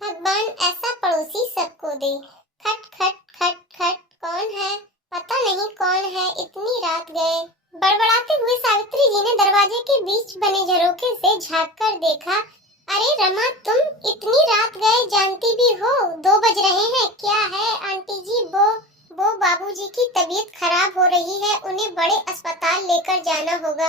भगवान ऐसा पड़ोसी सबको दे। खट खट खट खट, कौन है? पता नहीं कौन है, इतनी रात गए। बड़बड़ाते हुए सावित्री जी ने दरवाजे के बीच बने झरोखे से झांक कर देखा। अरे रमा, तुम इतनी रात गए, जानती भी हो 2 बज रहे हैं। क्या है आंटी जी? वो बाबूजी की तबीयत खराब हो रही है, उन्हें बड़े अस्पताल लेकर जाना होगा।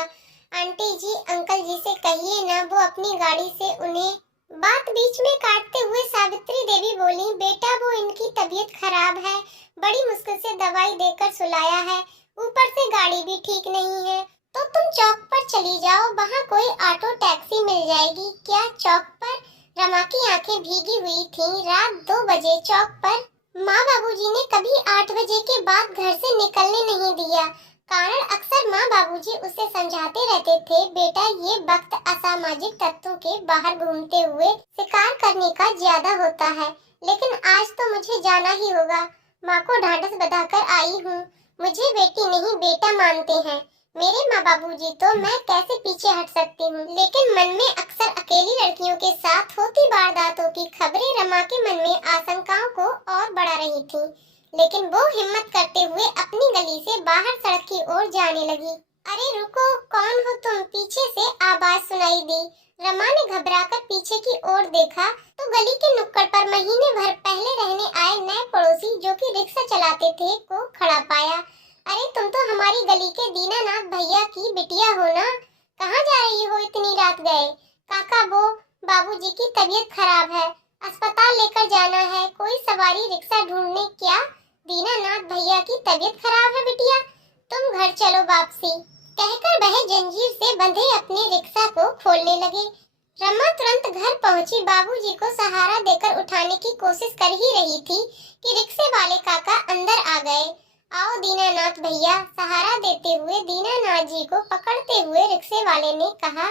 आंटी जी, अंकल जी से कहिए ना, वो अपनी गाड़ी से उन्हें। बात बीच में काटते हुए सावित्री देवी बोली, बेटा वो इनकी तबीयत खराब है, बड़ी मुश्किल से दवाई देकर सुलाया है, ऊपर से गाड़ी भी ठीक नहीं है। तो तुम चौक पर चली जाओ, वहाँ कोई ऑटो टैक्सी मिल जाएगी। क्या चौक पर? रमा की आंखें भीगी हुई थीं। रात 2 बजे चौक पर? माँ बाबूजी ने कभी 8 बजे के बाद घर से निकलने नहीं दिया। कारण अक्सर माँ बाबूजी उसे समझाते रहते थे, बेटा ये वक्त असामाजिक तत्वों के बाहर घूमते हुए शिकार करने का ज्यादा होता है। लेकिन आज तो मुझे जाना ही होगा। माँ को ढांढस बंधाकर आई हूँ। मुझे बेटी नहीं बेटा मानते हैं मेरे माँ बाबूजी, तो मैं कैसे पीछे हट सकती हूँ। लेकिन मन में अक्सर अकेली लड़कियों के साथ होती वारदातों की खबरें रमा के मन में आशंकाओं को और बढ़ा रही थी। लेकिन वो हिम्मत करते हुए अपनी गली से बाहर सड़क की ओर जाने लगी। अरे रुको, कौन हो तुम? पीछे से आवाज सुनाई दी। रमा ने घबराकर पीछे की ओर देखा तो गली के नुक्कड़ पर महीने भर पहले रहने आए नए पड़ोसी, जो कि रिक्शा चलाते थे, को खड़ा पाया। अरे तुम तो हमारी गली के दीनानाथ भैया की बिटिया हो ना? कहाँ जा रही हो इतनी रात गए? काका, वो बाबूजी की तबीयत खराब है, अस्पताल लेकर जाना है, कोई सवारी रिक्शा ढूंढने। क्या दीनानाथ भैया की तबीयत खराब है बिटिया? तुम घर चलो वापसी, कहकर वह जंजीर से बंधे अपने रिक्शा को खोलने लगे। रमा तुरंत घर पहुंची। बाबूजी को सहारा देकर उठाने की कोशिश कर ही रही थी कि रिक्शे वाले काका अंदर आ गए। आओ दीनानाथ भैया, सहारा देते हुए दीनानाथ जी को पकड़ते हुए रिक्शे वाले ने कहा।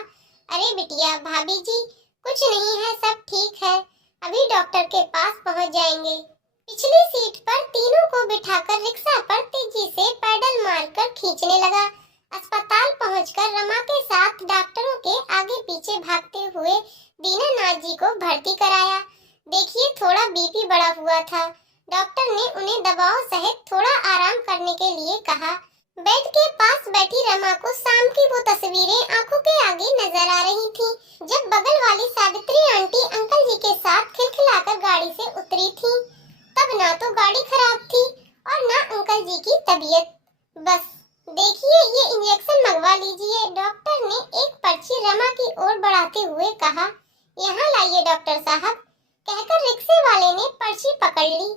अरे बिटिया, भाभी जी कुछ नहीं है, सब ठीक है, अभी डॉक्टर के पास पहुंच जाएंगे। पिछली सीट पर तीनों को बिठाकर रिक्शा पर तेजी से पैडल मारकर खींचने लगा। अस्पताल पहुंचकर रमा के साथ डॉक्टरों के आगे पीछे भागते हुए दीनानाथ जी को भर्ती कराया। देखिए, थोड़ा बीपी बढ़ा हुआ था। डॉक्टर ने उन्हें दवाओं सहित थोड़ा आराम करने के लिए कहा। बेड के पास बैठी रमा को शाम की वो तस्वीरें आंखों के आगे नजर आ रही थी, जब बगल वाली सावित्री आंटी अंकल जी के साथ खिलखिलाकर गाड़ी से उतरी थी। तब ना तो गाड़ी खराब थी और ना अंकल जी की तबीयत। बस देखिए, ये इंजेक्शन मंगवा लीजिए, डॉक्टर ने एक पर्ची रमा की ओर बढ़ाते हुए कहा। यहाँ लाइए डॉक्टर साहब, कहकर रिक्शे वाले ने पर्ची पकड़ ली।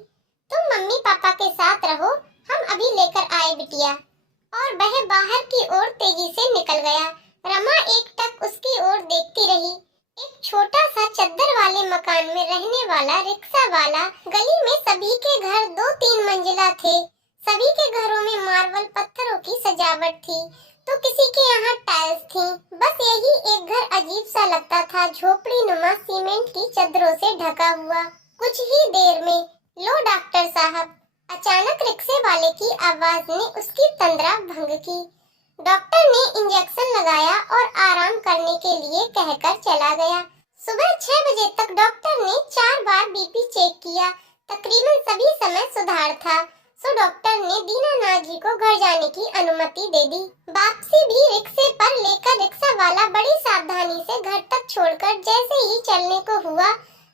तुम मम्मी पापा के साथ रहो, हम अभी लेकर आए बिटिया। और वह बाहर की ओर तेजी से निकल गया। रमा एकटक उसकी ओर देखती रही। एक छोटा सा चद्दर वाले मकान में रहने वाला रिक्शा वाला। गली में सभी के घर 2-3 मंजिला थे। सभी के घरों में मार्बल पत्थरों की सजावट थी, तो किसी के यहाँ टाइल्स थी। बस यही एक घर अजीब सा लगता था, झोपड़ी नुमा सीमेंट की चद्दरों से ढका हुआ। कुछ ही देर में, लो डॉक्टर साहब, अचानक रिक्शे वाले की आवाज ने उसकी तंद्रा भंग की। डॉक्टर ने इंजेक्शन लगाया और आराम करने के लिए कहकर चला गया। सुबह 6 बजे तक डॉक्टर ने 4 बार बीपी चेक किया। तकरीबन सभी समय सुधार था, सो डॉक्टर ने दीनानाथ जी को घर जाने की अनुमति दे दी। वापसी भी रिक्शे पर लेकर रिक्शा वाला बड़ी सावधानी से घर तक छोड़कर जैसे ही चलने को हुआ,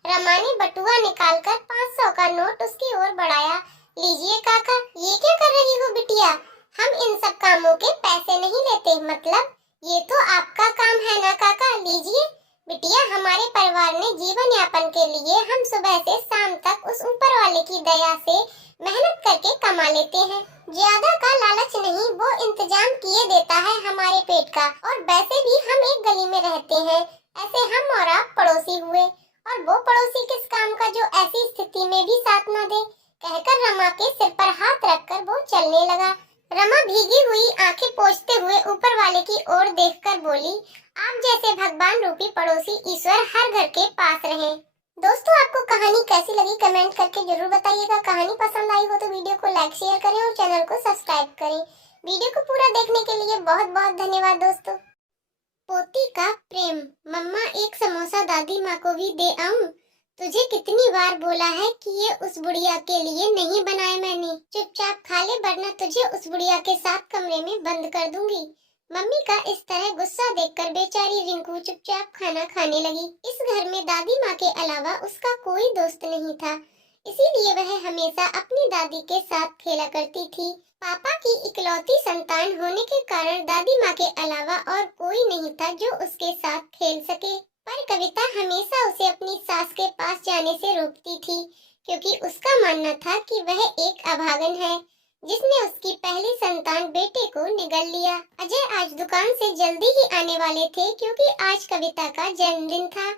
रमा ने बटुआ निकालकर 500 का नोट उसकी ओर बढ़ाया। लीजिए काका, ये क्या कर रही हो बिटिया? हम इन सब कामों के पैसे नहीं लेते, मतलब ये तो आपका काम है ना काका, लीजिए। बिटिया, हमारे परिवार ने जीवन यापन के लिए हम सुबह से शाम तक उस ऊपर वाले की दया से मेहनत करके कमा लेते हैं। ज्यादा का लालच नहीं, वो इंतजाम किए देता है हमारे पेट का। और वैसे भी हम एक गली में रहते हैं, ऐसे हम और आप पड़ोसी हुए, और वो पड़ोसी किस काम का जो ऐसी स्थिति में भी साथ न दे, कहकर रमा के सिर पर हाथ रखकर वो चलने लगा। रमा भीगी हुई आंखें पोंछते हुए ऊपर वाले की ओर देखकर बोली, आप जैसे भगवान रूपी पड़ोसी ईश्वर हर घर के पास रहे। दोस्तों, आपको कहानी कैसी लगी कमेंट करके जरूर बताइएगा। कहानी पसंद आई हो तो वीडियो को लाइक शेयर करें और चैनल को सब्सक्राइब करें। वीडियो को पूरा देखने के लिए बहुत बहुत धन्यवाद दोस्तों। पोती का प्रेम। मम्मा, एक समोसा दादी माँ को भी दे आऊं? तुझे कितनी बार बोला है कि ये उस बुढ़िया के लिए नहीं बनाए मैंने। चुपचाप खा ले वरना तुझे उस बुढ़िया के साथ कमरे में बंद कर दूंगी। मम्मी का इस तरह गुस्सा देखकर बेचारी रिंकू चुपचाप खाना खाने लगी। इस घर में दादी माँ के अलावा उसका कोई दोस्त नहीं था, इसीलिए वह हमेशा अपनी दादी के साथ खेला करती थी। पापा की इकलौती संतान होने के कारण दादी माँ के अलावा और कोई नहीं था जो उसके साथ खेल सके। पर कविता हमेशा उसे अपनी सास के पास जाने से रोकती थी, क्योंकि उसका मानना था कि वह एक अभागन है जिसने उसकी पहली संतान बेटे को निगल लिया। अजय आज दुकान से जल्दी ही आने वाले थे क्योंकि आज कविता का जन्मदिन था,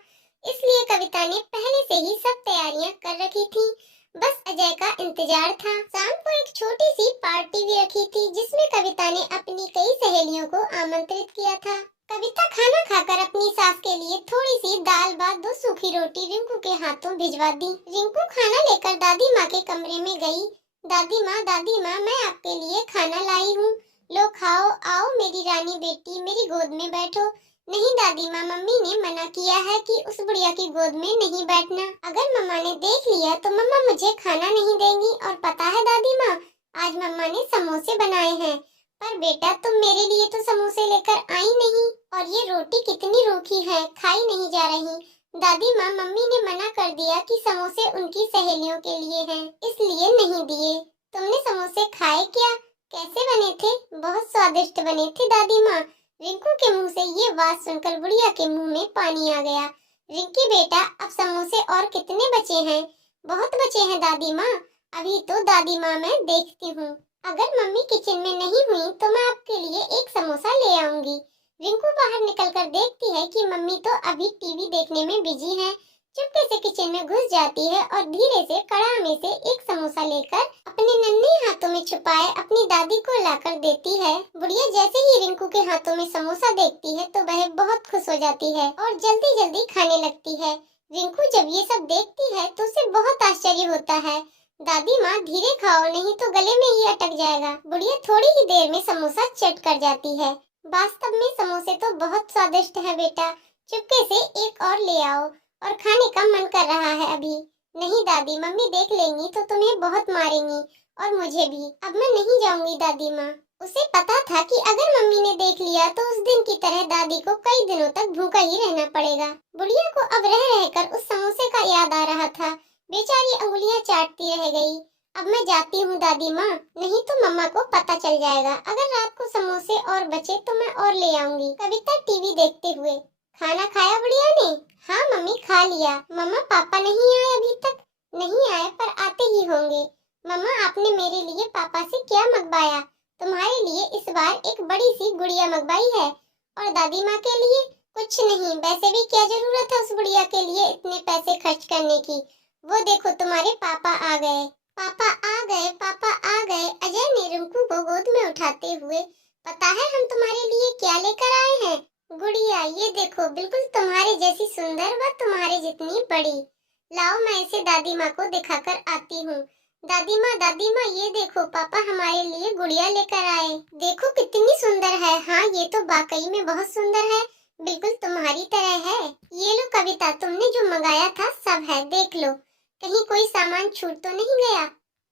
इसलिए कविता ने पहले से ही सब तैयारियां कर रखी थी। बस अजय का इंतजार था। शाम को एक छोटी सी पार्टी भी रखी थी जिसमें कविता ने अपनी कई सहेलियों को आमंत्रित किया था। कविता खाना खाकर अपनी सास के लिए थोड़ी सी दाल भात 2 सूखी रोटी रिंकू के हाथों भिजवा दी। रिंकू खाना लेकर दादी माँ के कमरे में गई। दादी माँ मैं आपके लिए खाना लाई हूँ, लो खाओ, आओ मेरी रानी बेटी मेरी गोद में बैठो। नहीं दादी माँ, मम्मी ने मना किया है कि उस बुढ़िया की गोद में नहीं बैठना। अगर मम्मा ने देख लिया तो मम्मा मुझे खाना नहीं देंगी। और पता है दादी माँ, आज मम्मा ने समोसे बनाए हैं। पर बेटा तुम मेरे लिए तो समोसे लेकर आई नहीं, और ये रोटी कितनी रूखी है, खाई नहीं जा रही। दादी माँ, मम्मी ने मना कर दिया कि समोसे उनकी सहेलियों के लिए हैं, इसलिए नहीं दिए। तुमने समोसे खाए क्या? कैसे बने थे? बहुत स्वादिष्ट बने थे दादी माँ। रिंकू के मुंह से ये बात सुनकर बुढ़िया के मुंह में पानी आ गया। रिंकी बेटा, अब समोसे और कितने बचे हैं? बहुत बचे हैं दादी माँ, अभी तो दादी माँ मैं देखती हूँ। अगर मम्मी किचन में नहीं हुई तो मैं आपके लिए एक समोसा ले आऊंगी। रिंकू बाहर निकलकर देखती है कि मम्मी तो अभी टीवी देखने में बिजी है। चुपके से किचन में घुस जाती है और धीरे से कढ़ा में से एक समोसा लेकर अपने नन्हे हाथों में छुपाए अपनी दादी को लाकर देती है। बुढ़िया जैसे ही रिंकू के हाथों में समोसा देखती है तो वह बहुत खुश हो जाती है और जल्दी जल्दी खाने लगती है। रिंकू जब ये सब देखती है तो उसे बहुत आश्चर्य होता है। दादी माँ, धीरे खाओ नहीं तो गले में ही अटक जाएगा। बुढ़िया थोड़ी ही देर में समोसा चट कर जाती है। वास्तव में समोसे तो बहुत स्वादिष्ट है बेटा, चुपके से एक और ले आओ, और खाने का मन कर रहा है अभी। नहीं दादी, मम्मी देख लेंगी तो तुम्हें बहुत मारेंगी और मुझे भी। अब मैं नहीं जाऊंगी दादी माँ। उसे पता था कि अगर मम्मी ने देख लिया तो उस दिन की तरह दादी को कई दिनों तक भूखा ही रहना पड़ेगा। बुढ़िया को अब रह रहकर उस समोसे का याद आ रहा था। बेचारी अंगुलियां चाटती रह गई। अब मैं जाती हूँ दादी माँ, नहीं तो मम्मा को पता चल जाएगा। अगर रात को समोसे और बचे तो मैं और ले आऊंगी। कविता टीवी देखते हुए, खाना खाया बुढ़िया ने? हाँ मम्मी, खा लिया। मम्मा, पापा नहीं आए अभी तक? नहीं आए, पर आते ही होंगे। मम्मा, आपने मेरे लिए पापा से क्या मंगवाया? तुम्हारे लिए इस बार एक बड़ी सी गुड़िया मंगवाई है। और दादी माँ के लिए? कुछ नहीं, वैसे भी क्या जरूरत है उस गुड़िया के लिए इतने पैसे खर्च करने की। वो देखो तुम्हारे पापा आ गए। पापा आ गए, पापा आ गए। अजय ने रिंकू को गोद में उठाते हुए, पता है हम तुम्हारे लिए क्या लेकर आए हैं? गुड़िया, ये देखो, बिल्कुल तुम्हारे जैसी सुंदर व तुम्हारे जितनी बड़ी। लाओ मैं इसे दादी माँ को दिखाकर आती हूँ। दादी माँ ये देखो, पापा हमारे लिए गुड़िया लेकर आए। देखो कितनी सुंदर है। हाँ, ये तो वाकई में बहुत सुंदर है, बिल्कुल तुम्हारी तरह है। ये लो कविता, तुमने जो मंगाया था सब है, देख लो, कहीं कोई सामान छूट तो नहीं गया।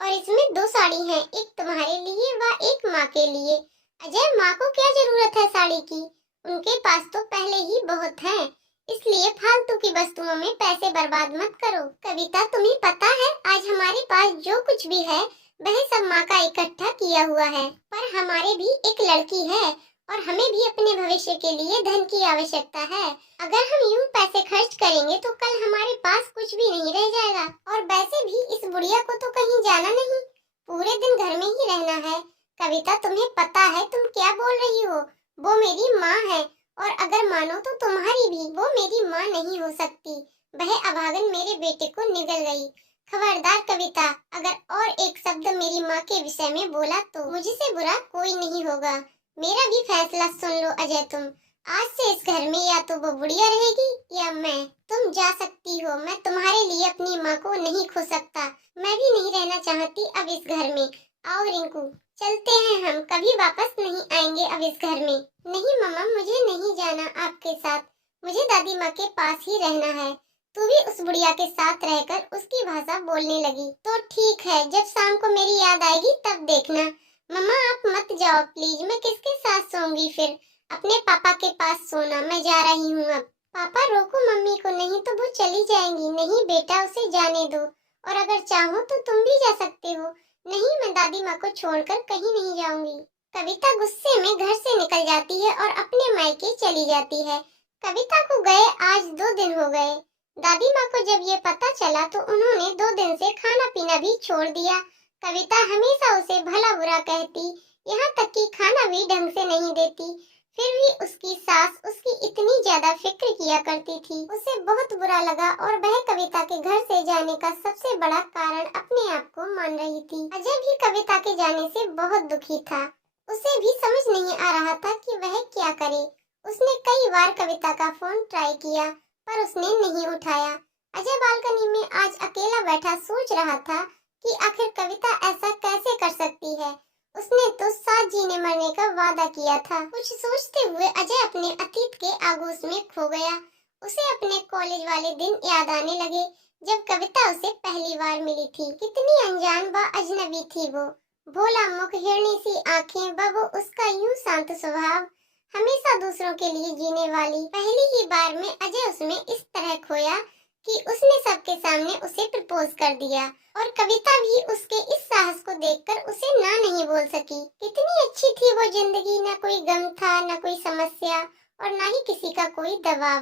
और इसमें 2 साड़ी हैं, एक तुम्हारे लिए व एक माँ के लिए। अजय, माँ को क्या जरूरत है साड़ी की? उनके पास तो पहले ही बहुत है, इसलिए फालतू की वस्तुओं में पैसे बर्बाद मत करो। कविता, तुम्हें पता है आज हमारे पास जो कुछ भी है वह सब माँ का इकट्ठा किया हुआ है। पर हमारे भी एक लड़की है और हमें भी अपने भविष्य के लिए धन की आवश्यकता है। अगर हम यूं पैसे खर्च करेंगे तो कल हमारे पास कुछ भी नहीं रह जाएगा। और वैसे भी इस बुढ़िया को तो कहीं जाना नहीं, पूरे दिन घर में ही रहना है। कविता, तुम्हें पता है तुम क्या बोल रही हो? वो मेरी माँ है, और अगर मानो तो तुम्हारी भी। वो मेरी माँ नहीं हो सकती, वह अभागन मेरे बेटे को निगल गई। खबरदार कविता, अगर और एक शब्द मेरी माँ के विषय में बोला तो मुझसे बुरा कोई नहीं होगा। मेरा भी फैसला सुन लो अजय, तुम आज से इस घर में या तो वो बुढ़िया रहेगी या मैं। तुम जा सकती हो, मैं तुम्हारे लिए अपनी माँ को नहीं खो सकता। मैं भी नहीं रहना चाहती अब इस घर में। आओ रिंकू, चलते हैं, हम कभी वापस नहीं आएंगे अब इस घर में। नहीं मम्मा, मुझे नहीं जाना आपके साथ, मुझे दादी माँ के पास ही रहना है। तू भी उस बुढ़िया के साथ रहकर उसकी भाषा बोलने लगी। तो ठीक है, जब शाम को मेरी याद आएगी तब देखना। मम्मा आप मत जाओ प्लीज, मैं किसके साथ सोऊंगी फिर? अपने पापा के पास सोना, मैं जा रही हूँ अब। पापा रोको मम्मी को, नहीं तो वो चली जाएंगी। नहीं बेटा, उसे जाने दो, और अगर चाहो तो तुम भी जा सकते हो। नहीं, मैं दादी माँ को छोड़कर कहीं नहीं जाऊंगी। कविता गुस्से में घर से निकल जाती है और अपने मायके चली जाती है। कविता को गए आज 2 दिन हो गए। दादी माँ को जब ये पता चला तो उन्होंने 2 दिन से खाना पीना भी छोड़ दिया। कविता हमेशा उसे भला बुरा कहती, यहाँ तक कि खाना भी ढंग से नहीं देती। फिर भी उसकी सास उसकी इतनी ज्यादा फिक्र किया करती थी। उसे बहुत बुरा लगा और वह कविता के घर से जाने का सबसे बड़ा कारण अपने आप को मान रही थी। अजय भी कविता के जाने से बहुत दुखी था। उसे भी समझ नहीं आ रहा था कि वह क्या करे। उसने कई बार कविता का फोन ट्राई किया पर उसने नहीं उठाया। अजय बालकनी में आज अकेला बैठा सोच रहा था कि आखिर कविता ऐसा कैसे कर सकती है। उसने तो साथ जीने मरने का वादा किया था। कुछ सोचते हुए अजय अपने अतीत के आगोश में खो गया। उसे अपने कॉलेज वाले दिन याद आने लगे जब कविता उसे पहली बार मिली थी। कितनी अनजान व अजनबी थी वो। भोला मुख, हिरनी सी आंखें व वो उसका यूं शांत स्वभाव, हमेशा दूसरों के लिए जीने वाली। पहली ही बार में अजय उसमें इस तरह खोया कि उसने सबके सामने उसे प्रपोज कर दिया और कविता भी उसके इस साहस को देखकर उसे ना नहीं बोल सकी। कितनी अच्छी थी वो जिंदगी, न कोई गम था, न कोई समस्या और न ही किसी का कोई दबाव।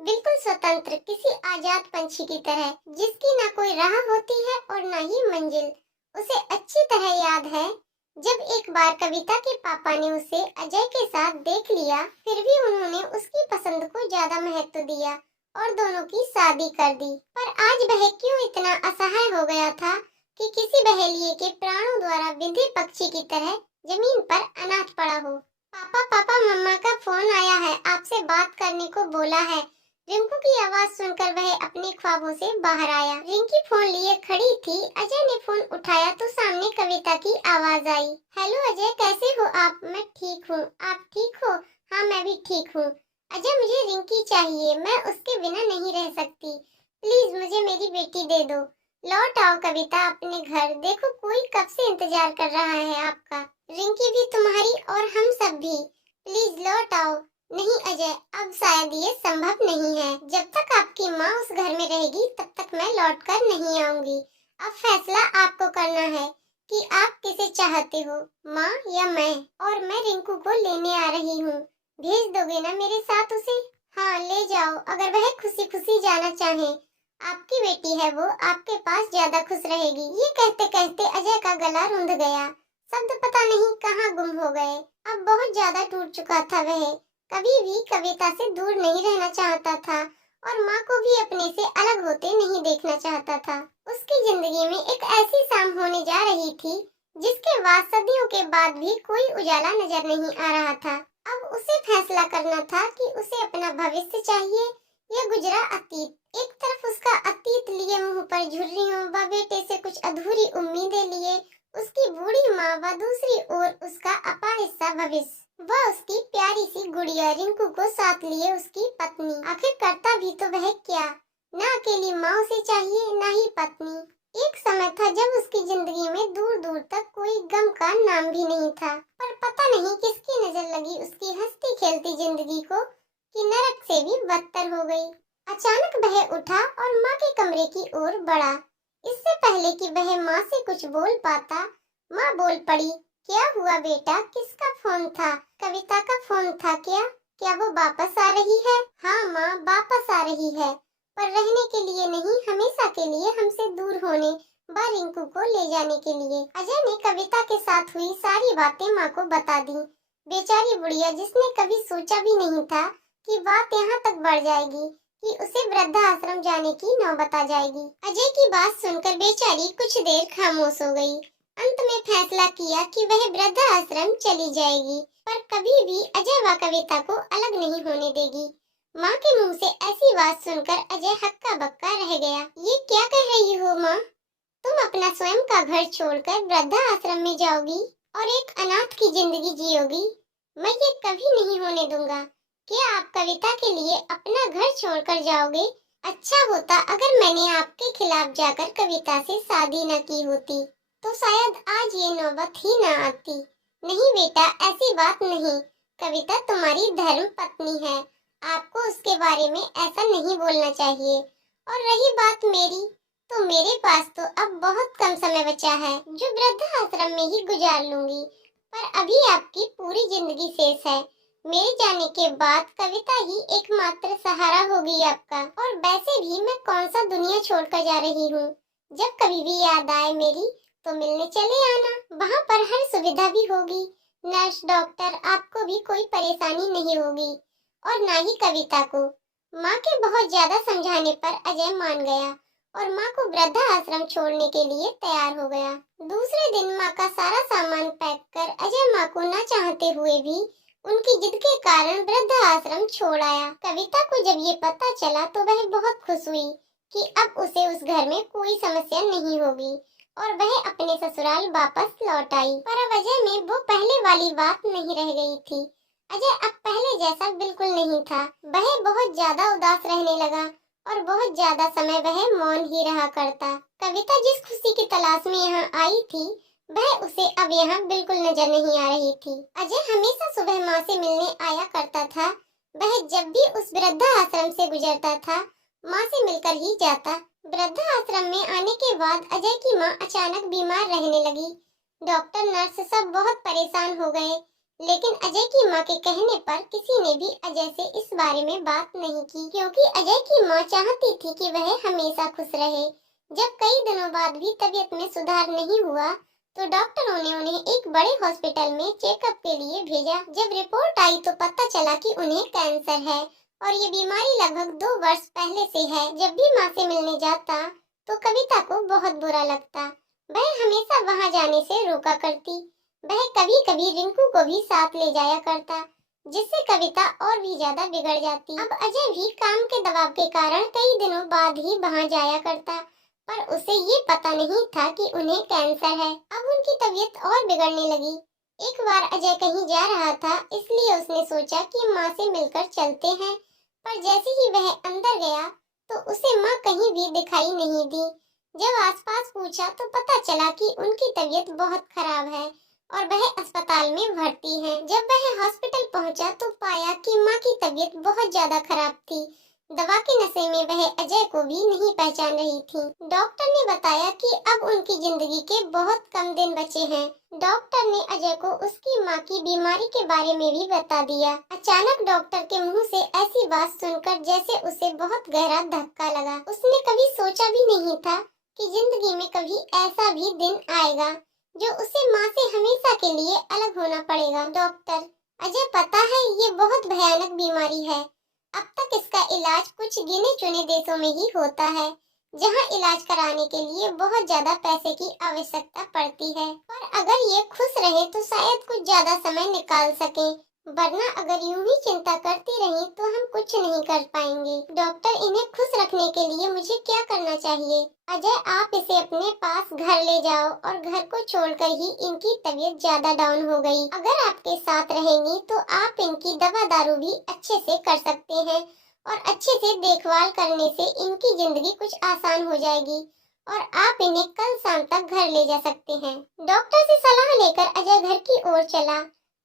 बिल्कुल स्वतंत्र, किसी आजाद पंछी की तरह, जिसकी न कोई राह होती है और न ही मंजिल। उसे अच्छी तरह याद है जब एक बार कविता के पापा ने उसे अजय के साथ देख लिया, फिर भी उन्होंने उसकी पसंद को ज्यादा महत्व दिया और दोनों की शादी कर दी। पर आज वह क्यों इतना असहाय हो गया था कि किसी बहेलिए के प्राणों द्वारा बिंधे पक्षी की तरह जमीन पर अनाथ पड़ा हो। पापा पापा, मम्मा का फोन आया है, आपसे बात करने को बोला है। रिंकू की आवाज सुनकर वह अपने ख्वाबों से बाहर आया। रिंकी फोन लिए खड़ी थी। अजय ने फोन उठाया तो सामने कविता की आवाज आई। हेलो अजय, कैसे हो आप? मैं ठीक हूँ, आप ठीक हो? हाँ मैं भी ठीक हूँ। अजय मुझे रिंकी चाहिए, मैं उसके बिना नहीं रह सकती। प्लीज मुझे मेरी बेटी दे दो। लौट आओ कविता अपने घर, देखो कोई कब से इंतजार कर रहा है आपका। रिंकी भी तुम्हारी और हम सब भी। प्लीज लौट आओ। नहीं अजय, अब शायद ये संभव नहीं है। जब तक आपकी माँ उस घर में रहेगी तब तक मैं लौट कर नहीं आऊंगी। अब फैसला आपको करना है कि आप किसे चाहते हो, माँ या मैं। और मैं रिंकू को लेने आ रही हूँ। भेज दोगे ना मेरे साथ उसे? हाँ ले जाओ, अगर वह खुशी खुशी जाना चाहे। आपकी बेटी है वो, आपके पास ज्यादा खुश रहेगी। ये कहते कहते अजय का गला रुंध गया। शब्द पता नहीं कहाँ गुम हो गए। अब बहुत ज्यादा टूट चुका था वह। कभी भी कविता से दूर नहीं रहना चाहता था और माँ को भी अपने से अलग होते नहीं देखना चाहता था। उसकी जिंदगी में एक ऐसी शाम होने जा रही थी जिसके बाद सदियों के बाद भी कोई उजाला नजर नहीं आ रहा था। अब उसे फैसला करना था कि उसे अपना भविष्य चाहिए या गुजरा अतीत। एक तरफ उसका अतीत लिए मुंह पर झुर्रियों व बेटे से कुछ अधूरी उम्मीदें लिए उसकी बूढ़ी माँ व दूसरी ओर उसका अपाहिज भविष्य। वह उसकी प्यारी सी गुड़िया रिंकू को साथ लिए उसकी पत्नी। आखिर करता भी तो वह क्या? न अकेली माँ उसे चाहिए, न ही पत्नी। एक समय था जब उसकी जिंदगी में दूर दूर तक कोई गम का नाम भी नहीं था। पर पता नहीं किसकी नजर लगी उसकी हंसती खेलती जिंदगी को कि नरक से भी बदतर हो गई। अचानक वह उठा और माँ के कमरे की ओर बढ़ा। इससे पहले कि वह माँ से कुछ बोल पाता, माँ बोल पड़ी। क्या हुआ बेटा, किसका फोन था? कविता का फोन था क्या? क्या वो वापस आ रही है? हाँ माँ, वापस आ रही है, पर रहने के लिए नहीं, हमेशा के लिए हमसे दूर होने व रिंकू को ले जाने के लिए। अजय ने कविता के साथ हुई सारी बातें माँ को बता दी। बेचारी बुढ़िया, जिसने कभी सोचा भी नहीं था कि बात यहाँ तक बढ़ जाएगी कि उसे वृद्धाश्रम जाने की नौबत आ जाएगी। अजय की बात सुनकर बेचारी कुछ देर खामोश हो गई। अंत में फैसला किया कि वह वृद्धाश्रम चली जाएगी, पर कभी भी अजय व कविता को अलग नहीं होने देगी। माँ के मुंह से ऐसी बात सुनकर अजय हक्का बक्का रह गया। ये क्या कह रही हो माँ? तुम अपना स्वयं का घर छोड़कर वृद्धाश्रम में जाओगी और एक अनाथ की जिंदगी जियोगी? मैं ये कभी नहीं होने दूंगा। क्या आप कविता के लिए अपना घर छोड़कर जाओगे? अच्छा होता अगर मैंने आपके खिलाफ जाकर कविता से शादी न की होती, तो शायद आज ये नौबत ही न आती। नहीं बेटा, ऐसी बात नहीं। कविता तुम्हारी धर्म पत्नी है, आपको उसके बारे में ऐसा नहीं बोलना चाहिए। और रही बात मेरी, तो मेरे पास तो अब बहुत कम समय बचा है, जो वृद्धाश्रम में ही गुजार लूंगी। पर अभी आपकी पूरी जिंदगी शेष है। मेरे जाने के बाद कविता ही एकमात्र सहारा होगी आपका। और वैसे भी मैं कौन सा दुनिया छोड़कर जा रही हूँ। जब कभी भी याद आए मेरी, तो मिलने चले आना। वहाँ पर हर सुविधा भी होगी, नर्स डॉक्टर, आपको भी कोई परेशानी नहीं होगी। और ना ही कविता को। माँ के बहुत ज्यादा समझाने पर अजय मान गया और माँ को वृद्धाश्रम छोड़ने के लिए तैयार हो गया। दूसरे दिन माँ का सारा सामान पैक कर अजय माँ को न चाहते हुए भी उनकी जिद के कारण वृद्धाश्रम छोड़ आया। कविता को जब ये पता चला तो वह बहुत खुश हुई कि अब उसे उस घर में कोई समस्या नहीं होगी और वह अपने ससुराल वापस लौट आई। पर अब अजय में वो पहले वाली बात नहीं रह गई थी। अजय अब पहले जैसा बिल्कुल नहीं था। वह बहुत ज्यादा उदास रहने लगा और बहुत ज्यादा समय वह मौन ही रहा करता। कविता जिस खुशी की तलाश में यहाँ आई थी, वह उसे अब यहाँ बिल्कुल नजर नहीं आ रही थी। अजय हमेशा सुबह माँ से मिलने आया करता था। वह जब भी उस वृद्धाश्रम से गुजरता था, माँ से मिलकर ही जाता। वृद्धाश्रम में आने के बाद अजय की माँ अचानक बीमार रहने लगी। डॉक्टर नर्स सब बहुत परेशान हो गए, लेकिन अजय की माँ के कहने पर किसी ने भी अजय से इस बारे में बात नहीं की, क्योंकि अजय की माँ चाहती थी कि वह हमेशा खुश रहे। जब कई दिनों बाद भी तबीयत में सुधार नहीं हुआ, तो डॉक्टरों ने उन्हें एक बड़े हॉस्पिटल में चेकअप के लिए भेजा। जब रिपोर्ट आई तो पता चला कि उन्हें कैंसर है और ये बीमारी लगभग 2 वर्ष पहले से है। जब भी माँ से मिलने जाता तो कविता को बहुत बुरा लगता। वह हमेशा वहाँ जाने से रोका करती। वह कभी कभी रिंकू को भी साथ ले जाया करता, जिससे कविता और भी ज्यादा बिगड़ जाती। अब अजय भी काम के दबाव के कारण कई दिनों बाद ही वहाँ जाया करता, पर उसे ये पता नहीं था कि उन्हें कैंसर है। अब उनकी तबीयत और बिगड़ने लगी। एक बार अजय कहीं जा रहा था, इसलिए उसने सोचा कि माँ से मिलकर चलते हैं। पर जैसे ही वह अंदर गया तो उसे माँ कहीं भी दिखाई नहीं दी। जब आसपास पूछा तो पता चला कि उनकी तबीयत बहुत खराब है और वह अस्पताल में भर्ती हैं। जब वह हॉस्पिटल पहुंचा तो पाया कि माँ की तबीयत बहुत ज्यादा खराब थी। दवा के नशे में वह अजय को भी नहीं पहचान रही थी। डॉक्टर ने बताया कि अब उनकी जिंदगी के बहुत कम दिन बचे हैं। डॉक्टर ने अजय को उसकी माँ की बीमारी के बारे में भी बता दिया। अचानक डॉक्टर के मुंह से ऐसी बात सुनकर जैसे उसे बहुत गहरा धक्का लगा। उसने कभी सोचा भी नहीं था कि जिंदगी में कभी ऐसा भी दिन आएगा जो उसे माँ से हमेशा के लिए अलग होना पड़ेगा। डॉक्टर, अजय पता है ये बहुत भयानक बीमारी है। अब तक इसका इलाज कुछ गिने चुने देशों में ही होता है, जहां इलाज कराने के लिए बहुत ज्यादा पैसे की आवश्यकता पड़ती है। पर अगर ये खुश रहे तो शायद कुछ ज्यादा समय निकाल सके, वरना अगर यूं ही चिंता करती रही तो हम कुछ नहीं कर पाएंगे। डॉक्टर, इन्हें खुश रखने के लिए मुझे क्या करना चाहिए? अजय, आप इसे अपने पास घर ले जाओ और घर को छोड़कर ही इनकी तबीयत ज्यादा डाउन हो गई। अगर आपके साथ रहेंगी तो आप इनकी दवा दारू भी अच्छे से कर सकते हैं और अच्छे से देखभाल करने से इनकी जिंदगी कुछ आसान हो जाएगी और आप इन्हें कल शाम तक घर ले जा सकते हैं। डॉक्टर से सलाह लेकर अजय घर की ओर चला।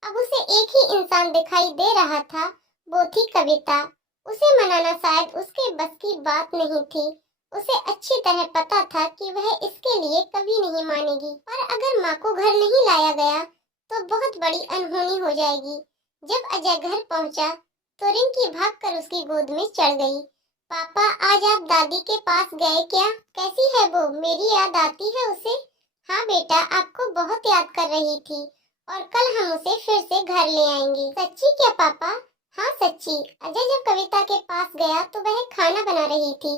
अब उसे एक ही इंसान दिखाई दे रहा था, वो थी कविता। उसे मनाना शायद उसके बस की बात नहीं थी। उसे अच्छी तरह पता था कि वह इसके लिए कभी नहीं मानेगी, पर अगर माँ को घर नहीं लाया गया तो बहुत बड़ी अनहोनी हो जाएगी। जब अजय घर पहुंचा तो रिंकी भागकर उसकी गोद में चढ़ गई। पापा, आज आप दादी के पास गए क्या? कैसी है वो? मेरी याद आती है उसे? हाँ बेटा, आपको बहुत याद कर रही थी और कल हम उसे फिर से घर ले आएंगे। सच्ची क्या पापा? हाँ सच्ची। अजय जब कविता के पास गया तो वह खाना बना रही थी।